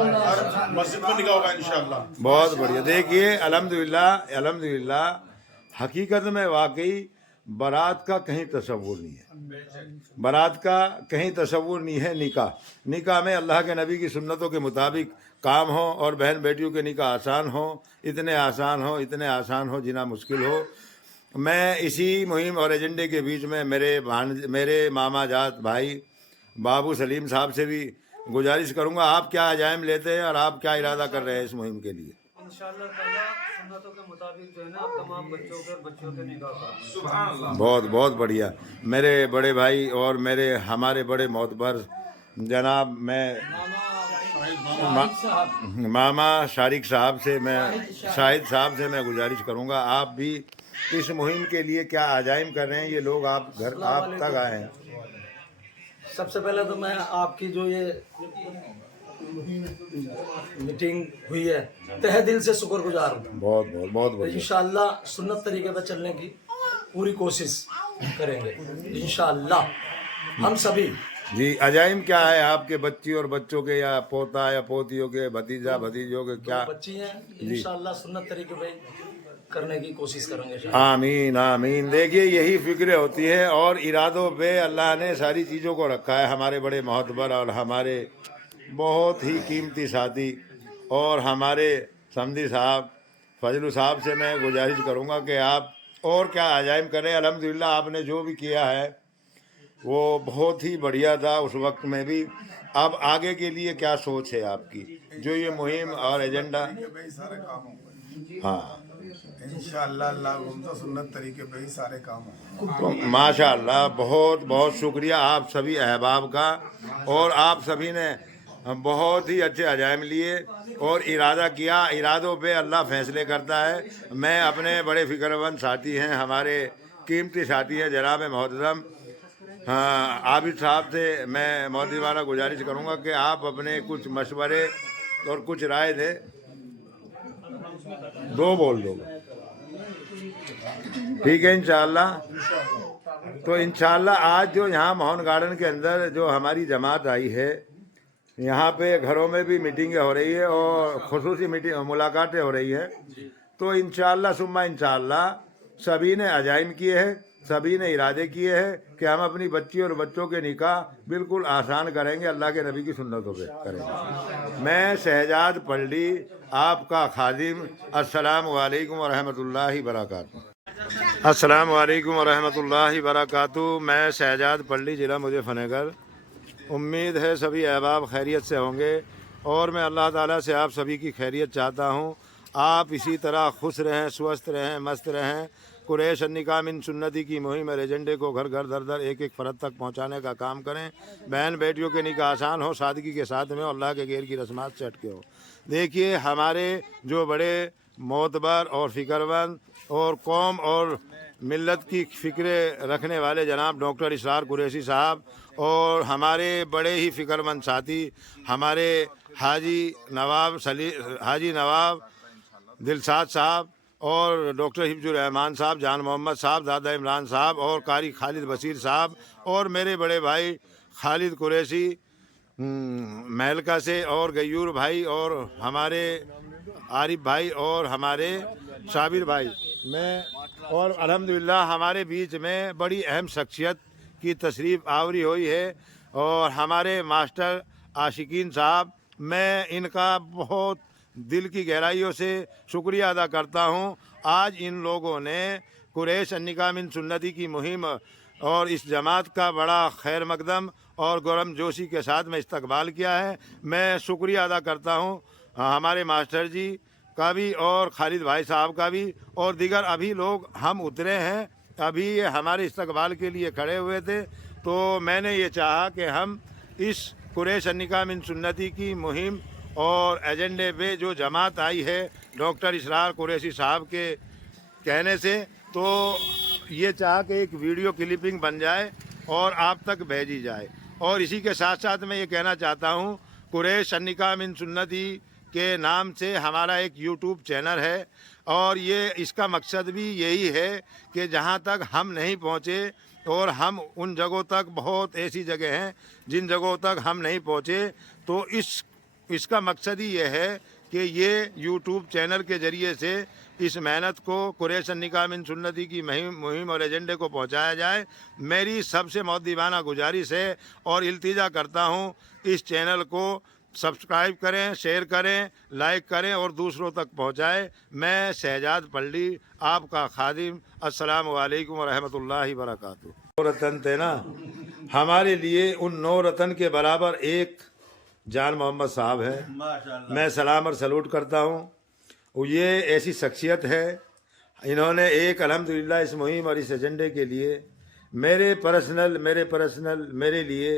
और मस्जिद में निकाह होगा इंशाअल्लाह। बहुत बढ़िया। देखिए अल्हम्दुलिल्लाह अल्हम्दुलिल्लाह हकीकत में वाकई बारात का कहीं तसव्वुर नहीं है, बारात का कहीं तसव्वुर नहीं है। निकाह में अल्लाह के नबी की सुन्नतों के मुताबिक काम हो और बहन बेटियों के निकाह आसान हो, इतने आसान हो जिना मुश्किल हो। मैं इसी मुहिम और एजेंडे के बीच में मेरे मामा जात भाई बाबू सलीम साहब से भी गुजारिश करूंगा, आप क्या अजाइम लेते हैं और आप क्या इरादा कर रहे हैं इस मुहिम के लिए? इंशाअल्लाह ताला सुन्नतों के मुताबिक जो है ना आप तमाम बच्चों के और बच्चियों के निकाह करेंगे। सुभान अल्लाह। बहुत बहुत बढ़िया। मेरे बड़े भाई और हमारे बड़े मोतबर जनाब मामा शारिक साहब से शाहिद साहब से मैं गुजारिश करूंगा, आप भी इस मुहिम के लिए क्या अजाइम कर रहे हैं? ये लोग आप तक आए हैं। सबसे पहले तो मैं आपकी जो ये मीटिंग हुई है तहे दिल से शुक्रगुजार हूँ। बहुत बढ़िया। इंशाअल्लाह सुन्नत तरीके पर चलने की पूरी कोशिश करेंगे इंशाअल्लाह हम सभी। जी अजाइम क्या है आपके बच्ची और बच्चों के, या पोता या पोतियों के, भतीजा भतीजों के? क्या बच्ची हैं इंशाअल्लाह सुन्नत तरीके पे करने की कोशिश करेंगे। आमीन आमीन। देखिए यही फिक्र होती है और इरादों पे अल्लाह ने सारी चीज़ों को रखा है। हमारे बड़े मोहतबर और हमारे बहुत ही कीमती साथी और हमारे समधी साहब फजलू साहब से मैं गुजारिश करूंगा कि आप और क्या अजाइम करें। अल्हम्दुलिल्लाह आपने जो भी किया है वो बहुत ही बढ़िया था उस वक्त में भी। अब आगे के लिए क्या सोच है आपकी, जो ये मुहिम और एजेंडा? सारे काम होंगे हाँ इंशाअल्लाह, तो सुन्नत तरीके पे ही सारे काम होंगे। तो माशाअल्लाह बहुत बहुत शुक्रिया आप सभी अहबाब का, और आप सभी ने बहुत ही अच्छे अजाइम लिए और इरादा किया। इरादों पे अल्लाह फैसले करता है। मैं अपने बड़े फिक्रमंद साथी हैं, हमारे कीमती साथी हैं जनाब मोहतरम आबिद साहब से मैं मोहतरमाना गुजारिश करूंगा कि आप अपने कुछ मशवरे और कुछ राय दें। दो बोल दो, ठीक है इंशाअल्लाह। तो इंशाअल्लाह आज जो यहाँ मोहन गार्डन के अंदर जो हमारी जमात आई है, यहाँ पे घरों में भी मीटिंगें हो रही है और खुसूसी मुलाकातें हो रही है। तो इंशाअल्लाह सुम्मा इंशाअल्लाह सभी ने अजाइम किए हैं, सभी ने इरादे किए हैं कि हम अपनी बच्ची और बच्चों के निकाह बिल्कुल आसान करेंगे, अल्लाह के नबी की सुन्नतों पे करेंगे। मैं शहजाद पल्ली आपका खादिम, अस्सलामु अलैकुम व रहमतुल्लाहि बरकातहू। अस्सलामु अलैकुम व रहमतुल्लाहि बरकातहू। मैं शहजाद पल्ली, ज़िला मुज़फ़्फ़रनगर। उम्मीद है सभी अहबाब खैरियत से होंगे और मैं अल्लाह ताला से आप सभी की खैरियत चाहता हूँ। आप इसी तरह खुश रहें, स्वस्थ रहें, मस्त रहें। कुरैश निकाह मिन सुन्नती की मुहिम और एजेंडे को घर घर दर दर एक एक फ़रद तक पहुँचाने का काम करें। बहन बेटियों के निकाह आसान हो, सादगी के साथ में, अल्लाह के गैर की रस्मात से हटके हो। देखिए हमारे जो बड़े मोतबर और फ़िक्रमंद और कौम और मिल्लत की फ़िक्र रखने वाले जनाब डॉक्टर इसरार कुरैशी साहब और हमारे बड़े ही फ़िक्रमंद साथी हमारे हाजी नवाब दिलशाद साहब और डॉक्टर हिफ्जुर रहमान साहब, जान मोहम्मद साहब, दादा इमरान साहब और कारी खालिद बशीर साहब और मेरे बड़े भाई खालिद कुरैशी महलका से और गयूर भाई और हमारे आरिफ भाई और हमारे साबिर भाई में, और अल्हम्दुलिल्लाह हमारे बीच में बड़ी अहम शख्सियत की तशरीफ़ आवरी हुई है और हमारे मास्टर आशिकीन साहब मैं इनका बहुत दिल की गहराइयों से शुक्रिया अदा करता हूँ। आज इन लोगों ने कुरैश अन्निका मिन सुन्नती की मुहिम और इस जमात का बड़ा खैर मकदम और गरम जोशी के साथ में इस्तकबाल किया है। मैं शुक्रिया अदा करता हूँ हमारे मास्टर जी का भी और खालिद भाई साहब का भी, और दीगर अभी लोग हम उतरे हैं, अभी ये हमारे इस्तकबाल के लिए खड़े हुए थे। तो मैंने ये चाहा कि हम इस कुरैश अन्निका मिन सुन्नती की मुहिम और एजेंडे पे जो जमात आई है डॉक्टर इसरार कुरैशी साहब के कहने से, तो ये चाहा कि एक वीडियो क्लिपिंग बन जाए और आप तक भेजी जाए। और इसी के साथ साथ मैं ये कहना चाहता हूँ, कुरैश अन्निका मिन सुन्नती के नाम से हमारा एक यूट्यूब चैनल है, और ये इसका मकसद भी यही है कि जहाँ तक हम नहीं पहुँचे, और हम उन जगहों तक, बहुत ऐसी जगह हैं जिन जगहों तक हम नहीं पहुँचे, तो इसका मकसद ही ये है कि ये यूट्यूब चैनल के ज़रिए से इस मेहनत को, कुरैश अन्निका मिन सुन्नती की मुहिम और एजेंडे को पहुंचाया जाए। मेरी सबसे मुद्दीबाना गुजारिश है और इल्तिजा करता हूं, इस चैनल को सब्सक्राइब करें, शेयर करें, लाइक करें और दूसरों तक पहुंचाएं। मैं शहजाद पल्ली, आपका खादिम। अस्सलाम वालेकुम व रहमतुल्लाहि व बरकातुहू। 9 रतन थे ना, हमारे लिए उन 9 रतन के बराबर एक जान मोहम्मद साहब है। मैं सलाम और सलूट करता हूँ। ये ऐसी शख्सियत है, इन्होंने एक अल्हम्दुलिल्लाह इस मुहिम और इस एजेंडे के लिए मेरे लिए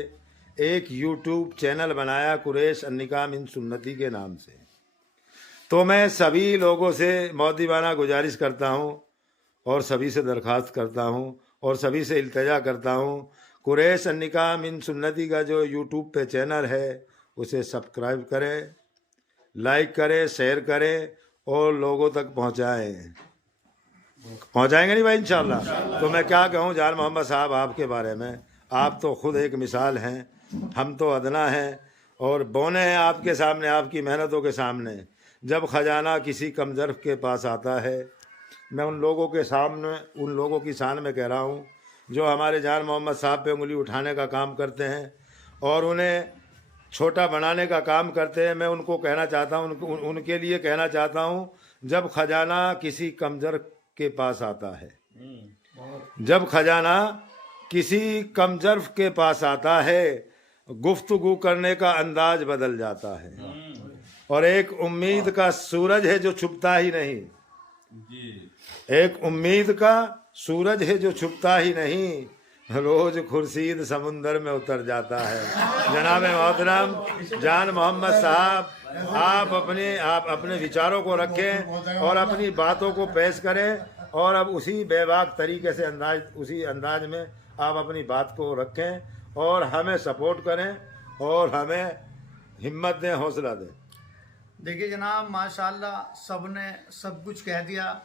एक यूट्यूब चैनल बनाया कुरैश अन्निका मिन सुन्नती के नाम से। तो मैं सभी लोगों से मुद्दीबाना गुजारिश करता हूँ और सभी से दरख्वास्त करता हूँ और सभी से इल्तिजा करता हूँ, कुरैश अन्निका मिन सुन्नती का जो यूट्यूब पे चैनल है उसे सब्सक्राइब करें, लाइक करें, शेयर करें और लोगों तक पहुंचाएंगे नहीं भाई इंशाल्लाह। तो मैं क्या कहूँ जान मोहम्मद साहब आपके बारे में, आप तो खुद एक मिसाल हैं, हम तो अदना हैं और बौने हैं आपके सामने, आपकी मेहनतों के सामने। जब खजाना किसी कमजोर के पास आता है, मैं उन लोगों के सामने, उन लोगों की शान में कह रहा हूँ जो हमारे जान मोहम्मद साहब पे उंगली उठाने का काम करते हैं और उन्हें छोटा बनाने का काम करते हैं। मैं उनको कहना चाहता हूँ, उनके लिए कहना चाहता हूँ, जब खजाना किसी कमजोर के पास आता है, जब खजाना किसी कमजोर के पास आता है, गुफ्तगू करने का अंदाज बदल जाता है और एक उम्मीद का सूरज है जो छुपता ही नहीं, एक उम्मीद का सूरज है जो छुपता ही नहीं, रोज खुर्शीद समुंदर में उतर जाता है। जनाब मोहतरम जान मोहम्मद साहब, आप अपने विचारों को रखें और अपनी बातों को पेश करें और अब उसी बेबाक तरीके से उसी अंदाज में आप अपनी बात को रखें और हमें सपोर्ट करें और हमें हिम्मत दें, हौसला दें। देखिए जनाब, माशाल्लाह सबने सब कुछ कह दिया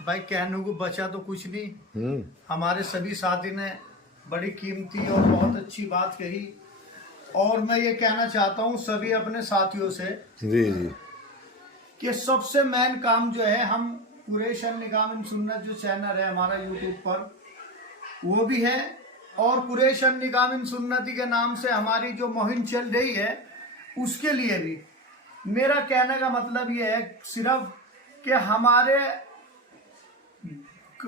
भाई, कहने को बचा तो कुछ नहीं। हमारे सभी साथी ने बड़ी कीमती और बहुत अच्छी बात कही और मैं ये कहना चाहता हूँ सभी अपने साथियों से जी कि सबसे मेन काम जो है, हम कुरैश अन्निका मिन सुन्नत जो चैनल है हमारा यूट्यूब पर, वो भी है और कुरैश अन्निका मिन सुन्नती के नाम से हमारी जो मुहिम चल रही है उसके लिए भी मेरा कहने का मतलब ये है सिर्फ कि हमारे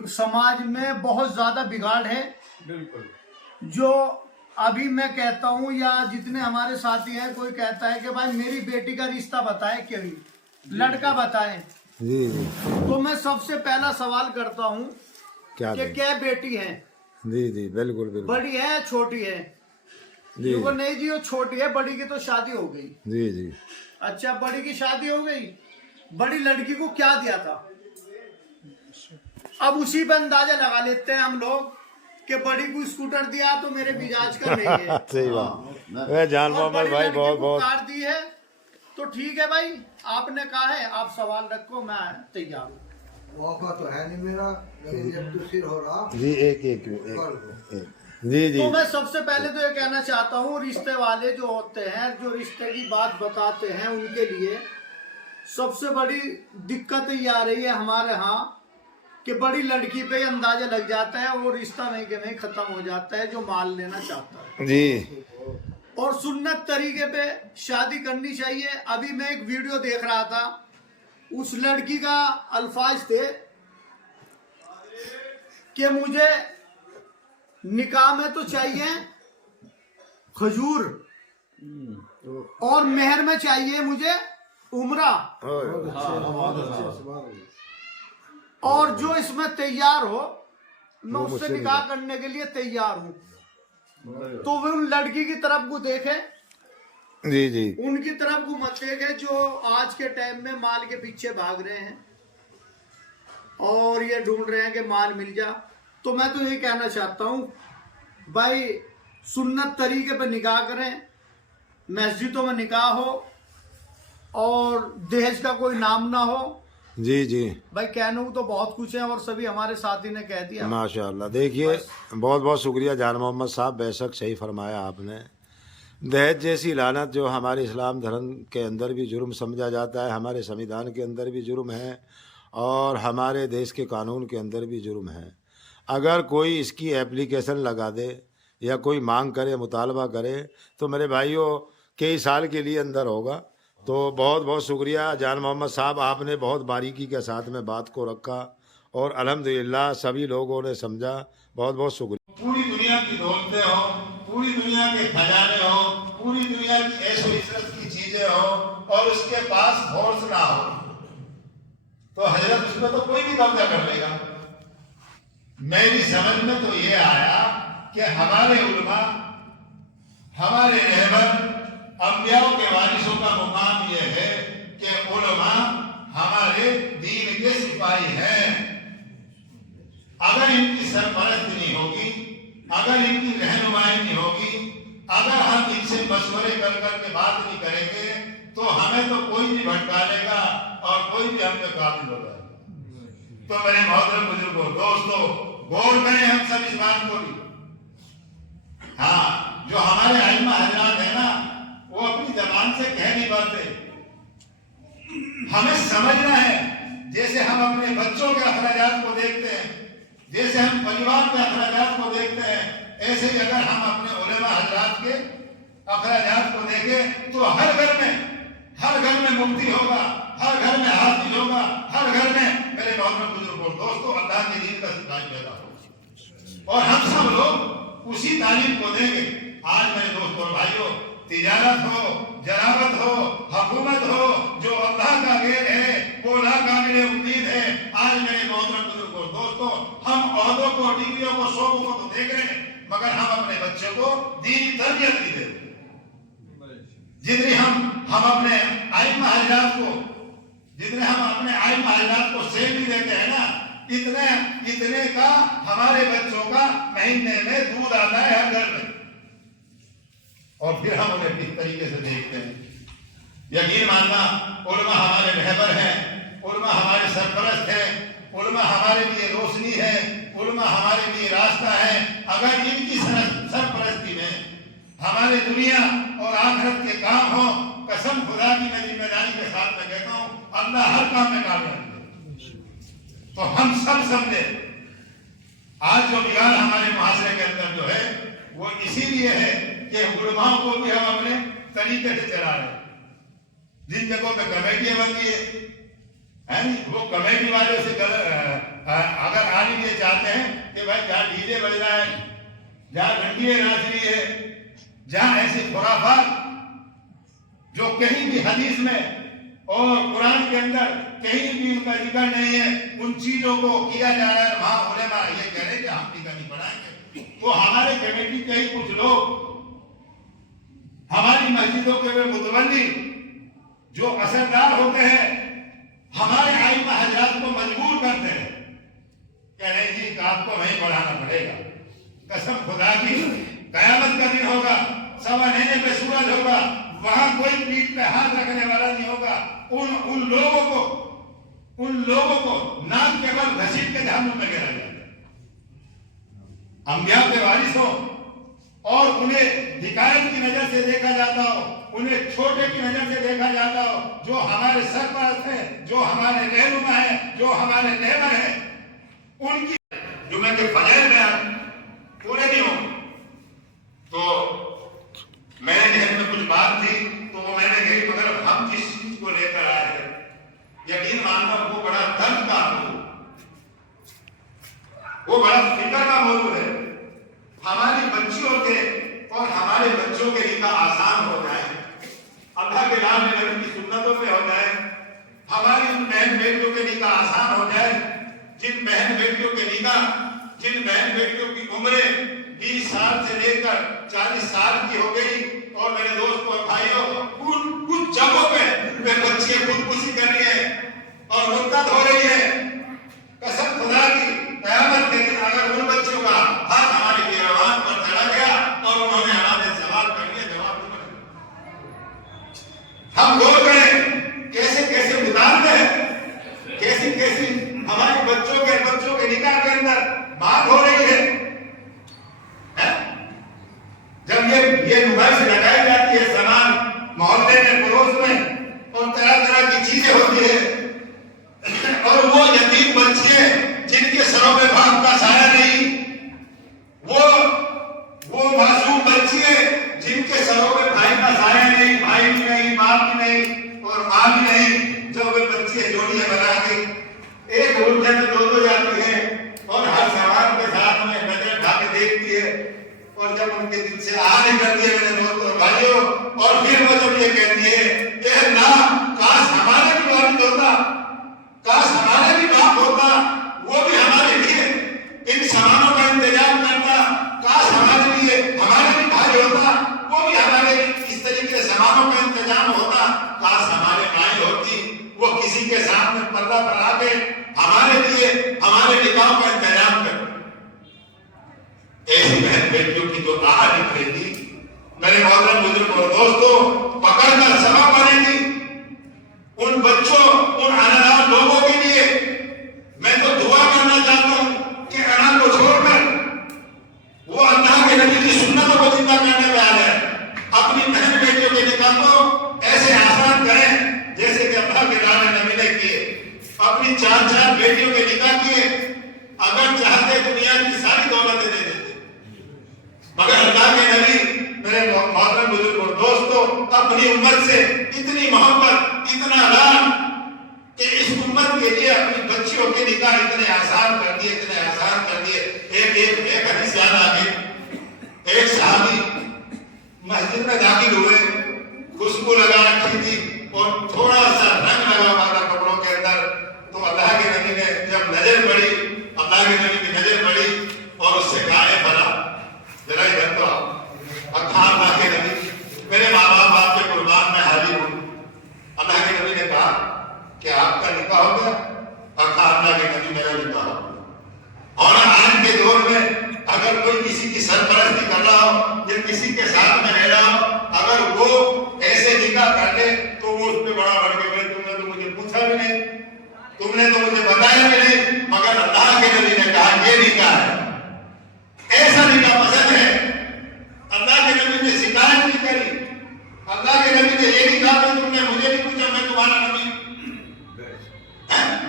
समाज में बहुत ज्यादा बिगाड़ है। बिल्कुल, जो अभी मैं कहता हूँ या जितने हमारे साथी हैं, कोई कहता है कि भाई मेरी बेटी का रिश्ता बताए, कोई लड़का बताए, तो मैं सबसे पहला सवाल करता हूँ कि क्या बेटी है? जी बिल्कुल बिल्कुल। बड़ी है छोटी है? जी नहीं जी, वो छोटी है, बड़ी की तो शादी हो गई। जी अच्छा, बड़ी की शादी हो गई, बड़ी लड़की को क्या दिया था? अब उसी पर अंदाजा लगा लेते हैं हम लोग कि बड़ी को स्कूटर दिया तो मेरे मिजाज का नहीं है। सही बात। जान मोहम्मद भाई बहुत कार दी है तो ठीक है भाई, आपने कहा है, आप सवाल रखो, मैं तैयार हूँ। मौका तो है नहीं मेरा, लेकिन जब तू सिर हो रहा जी एक जी। तो मैं सबसे पहले तो ये कहना चाहता हूँ, रिश्ते वाले जो होते हैं, जो रिश्ते की बात बताते हैं, उनके लिए सबसे बड़ी दिक्कत ये आ रही है हमारे यहाँ कि बड़ी लड़की पे अंदाजा लग जाता है, वो रिश्ता नहीं के नहीं खत्म हो जाता है जो माल लेना चाहता है। जी। और सुन्नत तरीके पे शादी करनी चाहिए। अभी मैं एक वीडियो देख रहा था, उस लड़की का अल्फाज थे कि मुझे निकाह में तो चाहिए खजूर और मेहर में चाहिए मुझे उम्रा, और जो इसमें तैयार हो मैं उससे निकाह करने के लिए तैयार हूँ। तो वे उन लड़की की तरफ को देखे, जी जी, उनकी तरफ को मत देखे जो आज के टाइम में माल के पीछे भाग रहे हैं और ये ढूंढ रहे हैं कि माल मिल जा। तो मैं तो यही कहना चाहता हूँ भाई, सुन्नत तरीके पे निकाह करें, मस्जिदों में निकाह हो और दहेज का कोई नाम ना हो। जी जी भाई कहने को तो बहुत कुछ है और सभी हमारे साथी ने कह दिया। माशाल्लाह। देखिए बहुत बहुत शुक्रिया जान मोहम्मद साहब, बेशक सही फरमाया आपने। दहेज जैसी लानत जो हमारे इस्लाम धर्म के अंदर भी जुर्म समझा जाता है, हमारे संविधान के अंदर भी जुर्म है और हमारे देश के कानून के अंदर भी जुर्म है। अगर कोई इसकी एप्लीकेशन लगा दे या कोई मांग करे, मुतालबा करे, तो मेरे भाइयों कई साल के लिए अंदर होगा। तो बहुत बहुत शुक्रिया जान मोहम्मद साहब, आपने बहुत बारीकी के साथ में बात को रखा और अल्हम्दुलिल्लाह सभी लोगों ने समझा। बहुत बहुत शुक्रिया। पूरी दुनिया की दौलतें हो, पूरी दुनिया के खजाने हो, पूरी दुनिया की ऐशो इज़्ज़त की चीजें हो और उसके पास फोर्स ना हो, तो हजरत उसमें तो कोई भी कब्जा कर लेगा। मेरी समझ में तो ये आया कि हमारे उलमा, हमारे रहबर, अंबियाओं के वारिसों का मुकाम ये है कि उलमा हमारे दीन के सिपाही हैं। अगर इनकी सरपरस्ती नहीं होगी, अगर इनकी रहनुमाई नहीं होगी, अगर हम इनसे मशवरे कर करके बात नहीं करेंगे, तो हमें तो कोई भी भटका लेगा और कोई भी हम पे काबिल होगा। तो मेरे मोहतरम बुजुर्गों, दोस्तों, गौर करें हम सब इस बात को भी। हाँ, जो हमारे आइम्मा हजरात है ना, वो अपनी जबान से कह नहीं पाते। हमें समझना है, जैसे हम अपने बच्चों के अखराजात को देखते हैं, जैसे हम परिवार के अखराजात को देखते हैं, ऐसे ही अगर हम अपने उलेमा हजरात के अखराजात को देखें तो हर घर में मुफ्ती होगा, हर घर में हाफिज होगा, हर घर में मेरे मोहतरम बुजुर्गों, दोस्तों, अल्लाह के दीन का सिपाही पैदा होगा और हम सब लोग उसी तालीम को देंगे। आज मेरे दोस्तों और भाइयों, तिजारत हो, जरावत हो, हुकूमत हो, जो अल्लाह का गैर है वो ला काबिल उम्मीद है। आज मेरे मोहतरम बुजुर्गों, दोस्तों, हम औहदों को, डिग्रियों को, शोबों को तो देख रहे हैं, मगर हम अपने बच्चों को दीनी तरबियत नहीं दे रहे। जितनी हम अपने आइम्मा हजरात को, जितने हम अपने आइम्मा हजरात को सैलरी देते हैं ना, इतने का हमारे बच्चों का महीने में दूध आता है हर घर में, और फिर हम उन्हें किस तरीके से देखते हैं। यकीन मानना, उलमा हमारे रहबर हैं, उलमा हमारे सरपरस्त हैं, उलमा हमारे लिए रोशनी है, उलमा हमारे लिए रास्ता है। अगर इनकी सरपरस्ती में हमारे दुनिया और आखिरत के काम हो, कसम खुदा की मैं जिम्मेदारी के साथ में कहता हूँ, अल्लाह हर काम में कामयाब है। तो हम सब समझे, आज जो बिगाड़ हमारे मुआशरे के अंदर जो है वो इसीलिए है कि उलमाओं को भी हम अपने तरीके से चला रहे हैं। जिन जगहों पे कमेटियां बन गई है वो कमेटी वाले से अगर आने ये चाहते हैं कि भाई जहाँ डीजे बज रहा है, जहाँ घंटियां नाच रही है, जहाँ ऐसी खुराफात जो कहीं भी हदीस में और कुरान के अंदर कहीं भी उनका जिक्र नहीं है, उन चीजों को किया जा रहा है, वहां उलेमा ये कह रहे कि हम टीका नहीं पढ़ाएंगे। तो हमारे कमेटी के ही कुछ लोग हमारी मस्जिदों के वे मुतवल्ली जो असरदार होते हैं, हमारे आइम्मा हजरात को मजबूर करते हैं, कह रहे जी आपको वहीं पढ़ाना पड़ेगा। कसम खुदा की, कयामत का दिन होगा, सवा महीने पे सूरज होगा, वहां कोई पीठ पे हाथ रखने वाला नहीं होगा। उन लोगों को नाक के बल घसीट के जहन्नुम में गिराया जाएगा। अंबिया के वारिस हो और उन्हें हिकायत की नजर से देखा जाता हो, उन्हें छोटे की नजर से देखा जाता हो, जो हमारे सरपरस्त है, जो हमारे रहनुमा है, जो हमारे रहबर है, उनकी जुमे के फजल में पूरे नहीं हो। तो मैंने यकीन मानना वो बड़ा दर्द का मोल, वो बड़ा फिक्र का मोल है। हमारी बच्चियों के और हमारे बच्चों के निकाह आसान हो जाए, अल्लाह के नाम में नबी की सुन्नतों पे हो जाए, हमारी उन बहन बेटियों के निकाह आसान हो जाए जिन बहन बेटियों के निकाह, जिन बहन बेटियों की उम्रें 20 साल से लेकर 40 साल की हो गई। और मेरे दोस्तों और भाइयों, कुछ जगहों पे वे बच्चियां खुदकुशी कर रही है और मुद्दत हो रही है। कसम खुदा की, कयामत के दिन अगर उन बच्चियों का हाथ हमारे गिरवान पर चढ़ा गया और उन्होंने हमारे सवाल कर लिए, जवाब हम बोल रहे हैं, कैसे कैसे मुतालबे हैं, कैसी कैसी हमारे बच्चों के निकाह के अंदर बात हो रही है। जब ये नुमाइश लगाई जाती है सामान मोहल्ले में, पड़ोस में, और तरह तरह की चीजें होती है, और वो यतीम बच्चे जिनके सरों में बाप का साया नहीं, वो मासूम बच्चे जिनके सरों में भाई का साया नहीं, भाई भी नहीं, बाप भी नहीं और माँ भी नहीं, जब वे बच्चे जोड़ियां बना के एक उल्टे में दो जाती है और हर सामान के साथ में नजर ढाके देखती है, और जब उनके दिल से आ निकलती है मेरे दोस्तों भाइयों, और फिर वो जब ये कहती है ना, काश हमारे भी वालिद होता, काश हमारे भी बाप होता, वो भी हमारे लिए इन सामानों का इंतजाम करता, काश हमारे लिए हमारे भी भाई होता, वो भी हमारे इस तरीके सामानों का इंतजाम होता, काश हमारे माई होती, वो किसी के सामने पर्दा पड़ा के हमारे लिए हमारे निकाह का इंतजाम करती। ऐसी बहन बेटियों की जो आह निकलेगी, मेरे मोहतरम बुजुर्ग और दोस्तों, पकड़कर सबक बनेगी उन बच्चों, उन अनाथ लोगों के लिए। मैं तो दुआ करना चाहता हूं कि अनाथ को छोड़कर वो अल्लाह के नबी की सुन्नतों को जिंदा करने पे आ जाए, अपनी बहन बेटियों के निकाह को ऐसे आसान करें जैसे कि अल्लाह के नबी ने किए, अपनी 4 बेटियों के निकाह किए। अगर चाहते दुनिया की सारी दौलतें दे देते, मगर अल्लाह के नबी, मेरे मोहतरम बुजुर्ग और दोस्तों, अपनी उम्मत से इतनी मोहब्बत, इतना लाड कि इस उम्मत के लिए अपनी बच्चियों के निकाह इतने आसान कर दिए, इतने आसान कर दिए। एक हदीस याद आ गई, एक सहाबी मस्जिद में दाखिल हुए, खुशबू लगा रखी थी और थोड़ा सा रंग लगा हुआ था कपड़ों के अंदर, तो अल्लाह के नबी ने जब नजर पड़ी, अल्लाह के नबी की नजर पड़ी और उससे कहा, है भला जरा इधर तो आओ। अखान अल्लाह के नबी, मेरे माँ बाप आपके कुर्बान में हाजिर हूँ। अल्लाह के नबी ने कहा कि आपका निकाह हो गया? अखान अल्लाह के नबी, मेरा निकाह हो गया। और आज के दौर में अगर कोई किसी की सरपरस्ती कर रहा हो या किसी के साथ में रह रहा हो, अगर वो ऐसे निकाह कर ले तो वो उस पर बड़ा बढ़ गया, तुमने तो मुझे पूछा भी नहीं, तुमने तो मुझे बताया भी नहीं, मगर अल्लाह के नबी ने कहा ये निकाह है, ऐसा निकाह पसंद है। अल्लाह के नबी ने शिकायत नहीं करी, अल्लाह के नबी ने ये नहीं कहा कि तुमने मुझे नहीं पूछा, मैं तुम्हारा नबी।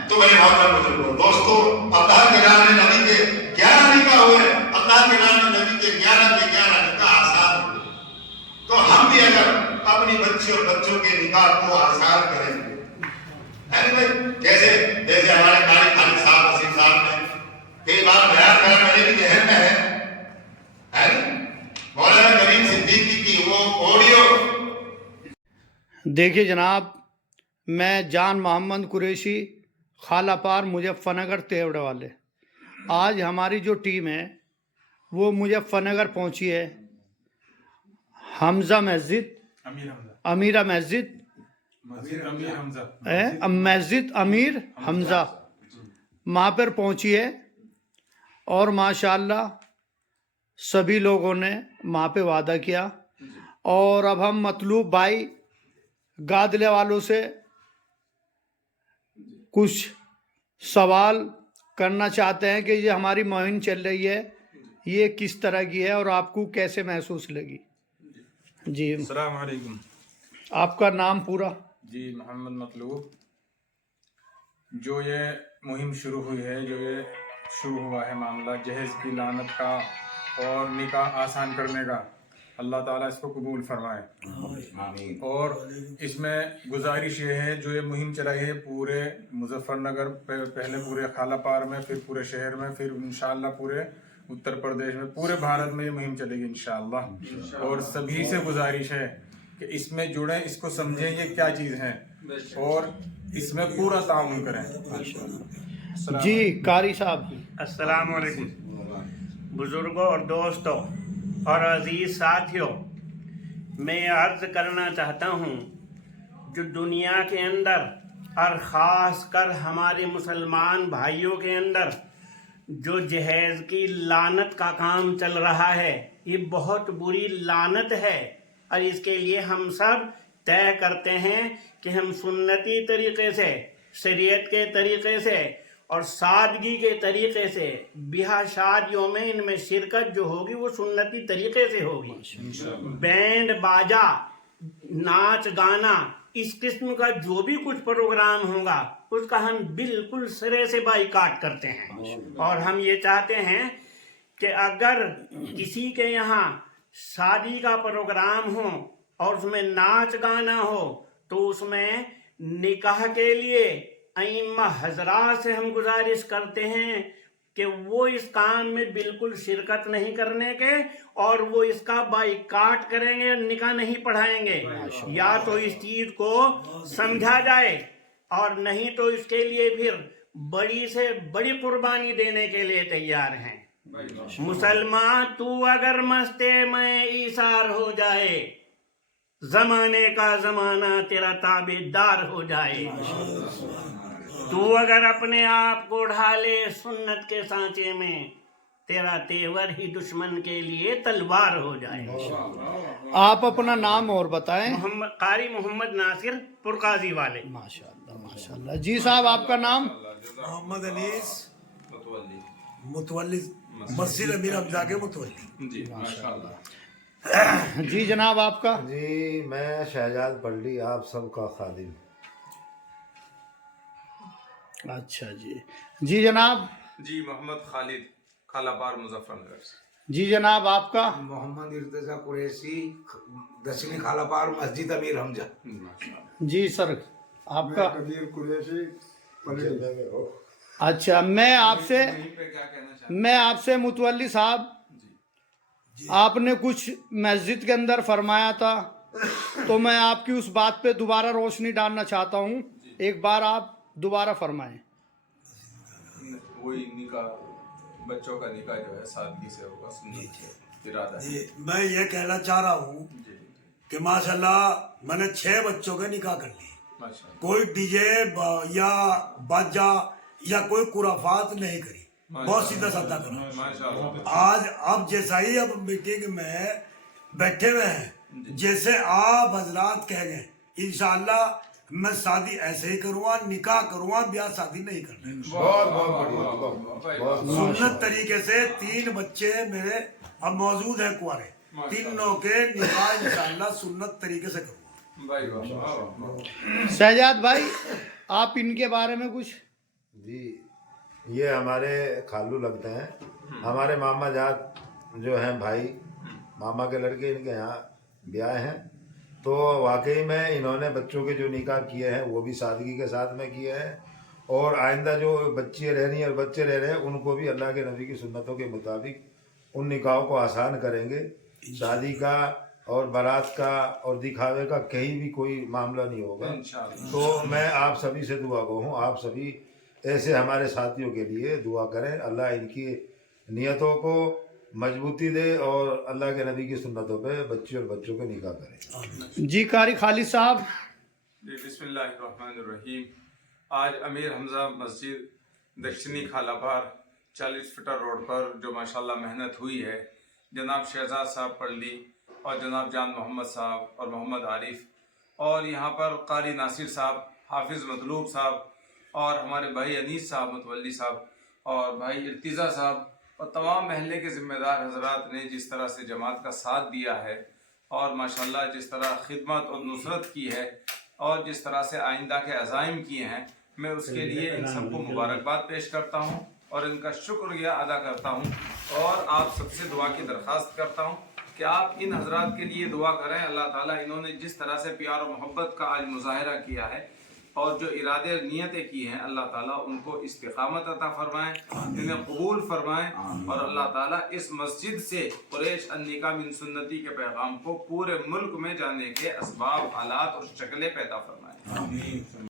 तो मेरे मोहतरम दोस्तों, अल्लाह के नबी के 11 निकाह हुए, अल्लाह के नबी के 11 के 11 निकाह आसान हुए। तो हम भी अगर अपनी बच्ची और बच्चों के निकाह को आसान करेंगे, है ना भाई, जैसे हमारे कारी खालिद साहब, वसीम साहब ने कई बार बयान करा, मेरे भी जहन में है मौलाना करीम सिद्दीकी की वो ऑडियो। देखिए जनाब, मैं जान मोहम्मद कुरैशी, खालापार, मुजफ्फरनगर, तेवड़े वाले। आज हमारी जो टीम है वो मुजफ्फरनगर पहुंची है, हमजा मस्जिद, अमीरा मस्जिद, मस्जिद अमीर हमजा, वहाँ पर पहुंची है। और माशाल्लाह सभी लोगों ने वहाँ पे वादा किया। और अब हम मतलूब भाई गादले वालों से कुछ सवाल करना चाहते हैं कि ये हमारी मुहिम चल रही है, ये किस तरह की है और आपको कैसे महसूस लगी? जी अस्सलाम वालेकुम। आपका नाम पूरा? जी मोहम्मद मतलूब। जो ये मुहिम शुरू हुई है, जो ये शुरू हुआ है मामला जहेज़ की लानत का और निकाह आसान करने का, अल्लाह ताला इसको कबूल फरमाए। और इसमें गुजारिश ये है, जो ये मुहिम चलाई है पूरे मुजफ्फरनगर, पहले पूरे खालापार में, फिर पूरे शहर में, फिर इंशाअल्लाह पूरे उत्तर प्रदेश में, पूरे भारत में ये मुहिम चलेगी इंशाअल्लाह। और सभी से गुजारिश है कि इसमें जुड़ें, इसको समझें ये क्या चीज़ है और इसमें पूरा ताउन करें। जी कारी साहब। अस्सलाम वालेकुम बुजुर्गों और दोस्तों और अजीज साथियों, मैं अर्ज करना चाहता हूँ, जो दुनिया के अंदर और ख़ास कर हमारे मुसलमान भाइयों के अंदर जो जहेज़ की लानत का काम चल रहा है, ये बहुत बुरी लानत है। और इसके लिए हम सब तय करते हैं कि हम सुन्नती तरीक़े से, शरीयत के तरीक़े से और सादगी के तरीक़े से ब्याह शादियों में इनमें शिरकत जो होगी वो सुन्नती तरीक़े से होगी। बैंड बाजा, नाच गाना, इस किस्म का जो भी कुछ प्रोग्राम होगा उसका हम बिल्कुल सिरे से बाइकाट करते हैं। और हम ये चाहते हैं कि अगर किसी के यहाँ शादी का प्रोग्राम हो और उसमें नाच गाना हो तो उसमें निकाह के लिए अइम्मा हजरात से हम गुजारिश करते हैं कि वो इस काम में बिल्कुल शिरकत नहीं करने के, और वो इसका बाइकाट करेंगे, निकाह नहीं पढ़ाएंगे। या तो इस चीज को समझा जाए और नहीं तो इसके लिए फिर बड़ी से बड़ी कुर्बानी देने के लिए तैयार हैं। मुसलमान तू अगर मस्ते में ईसार हो जाए, जमाने का जमाना तेरा ताबेदार हो जाए। तू अगर अपने आप को ढाले सुन्नत के सांचे में, तेरा तेवर ही दुश्मन के लिए तलवार हो जाए। आप अपना नाम और बताएं। कारी मोहम्मद नासिर पुरकाजी वाले। माशाअल्लाह माशाअल्लाह। जी साहब, आपका नाम? मोहम्मद अनीस मुतवल्ली, मस्जिद अमीर हमजा के मुतवल्ली। जी माशाअल्लाह। जी जनाब, आपका? जी मैं शहजाद पल्ली, आप सबका खादिम। अच्छा जी। जी जनाब? जी मोहम्मद खालिद, खालापार मुजफ्फरनगर से। जी जनाब, आपका? मोहम्मद इर्तजा कुरैशी, दक्षिणी खालापार, मस्जिद अमीर हमजा। जी सर, आपका? कबीर कुरैशी, पलड़ी। अच्छा, मैं आपसे मुतवल्ली साहब, आपने कुछ मस्जिद के अंदर फरमाया था, तो मैं आपकी उस बात पे दोबारा रोशनी डालना चाहता हूँ। एक बार आप दोबारा फरमाएं। वही निकाह, बच्चों का निकाह जो है सादगी से होगा, सुन्नत इरादा है। मैं ये कहना चाह रहा हूँ कि माशाल्लाह मैंने 6 बच्चों के निकाह कर लिए। कोई डीजे या बाजा या कोई कुराफात नहीं करी, बहुत सीधा साधा करा। आज अब जैसा ही अब मीटिंग में बैठे हुए हैं, जैसे आप हजरात कह गए, इंशाअल्लाह मैं शादी ऐसे ही करूँगा, निकाह करूँगा, ब्याह शादी नहीं करना। बहुत सुन्नत तरीके से 3 बच्चे मेरे अब मौजूद हैं कुंवारे, तीनों के निकाह इंशाअल्लाह सुन्नत तरीके से करूँगा। शहजाद भाई, आप इनके बारे में कुछ? जी, ये हमारे खालू लगते हैं, हमारे मामा जात जो हैं भाई, मामा के लड़के इनके यहाँ ब्याह हैं। तो वाकई में इन्होंने बच्चों के जो निकाह किए हैं वो भी सादगी के साथ में किए हैं, और आइंदा जो बच्चियाँ रह रही हैं और बच्चे रह रहे हैं उनको भी अल्लाह के नबी की सुन्नतों के मुताबिक उन निकाहों को आसान करेंगे। शादी का और बारात का और दिखावे का कहीं भी कोई मामला नहीं होगा। तो मैं आप सभी से दुआ गो हूँ, आप सभी ऐसे हमारे साथियों के लिए दुआ करें, अल्लाह इनकी नियतों को मजबूती दे और अल्लाह के नबी की सुन्नतों पे बच्चे और बच्चों को निकाह करें। जी कारी खालिद साहब। जी बिस्मिल्लाहिर्रहमानिर्रहीम। आज अमीर हमजा मस्जिद दक्षिणी खालापार 40 फीटर रोड पर जो माशाल्लाह मेहनत हुई है, जनाब शहजाद साहब पल्ली और जनाब जान मोहम्मद साहब और मोहम्मद आरिफ और यहाँ पर कारी नासिर साहब, हाफिज़ मतलूब साहब और हमारे भाई अनीस साहब मुतवल्ली साहब और भाई इर्तिज़ा साहब और तमाम महल्ले के ज़िम्मेदार हजरात ने जिस तरह से जमात का साथ दिया है और माशाल्लाह जिस तरह खिदमत और नुसरत की है और जिस तरह से आइंदा के अज़ाइम किए हैं, मैं उसके लिए इन सबको मुबारकबाद पेश करता हूँ और इनका शुक्रिया अदा करता हूँ और आप सबसे दुआ की दरख्वास्त करता हूँ कि کہ آپ ان حضرات کے لیے دعا کریں. اللہ تعالیٰ انہوں نے جس طرح سے پیار و محبت کا آج مظاہرہ کیا ہے اور جو ارادے نیتیں کی ہیں، اللہ تعالیٰ ان کو استقامت عطا فرمائیں، انہیں قبول فرمائیں، اور اللہ تعالیٰ اس مسجد سے قریش النکاح من سنتی کے پیغام کو پورے ملک میں جانے کے اسباب، حالات اور شکلیں پیدا فرمائیں.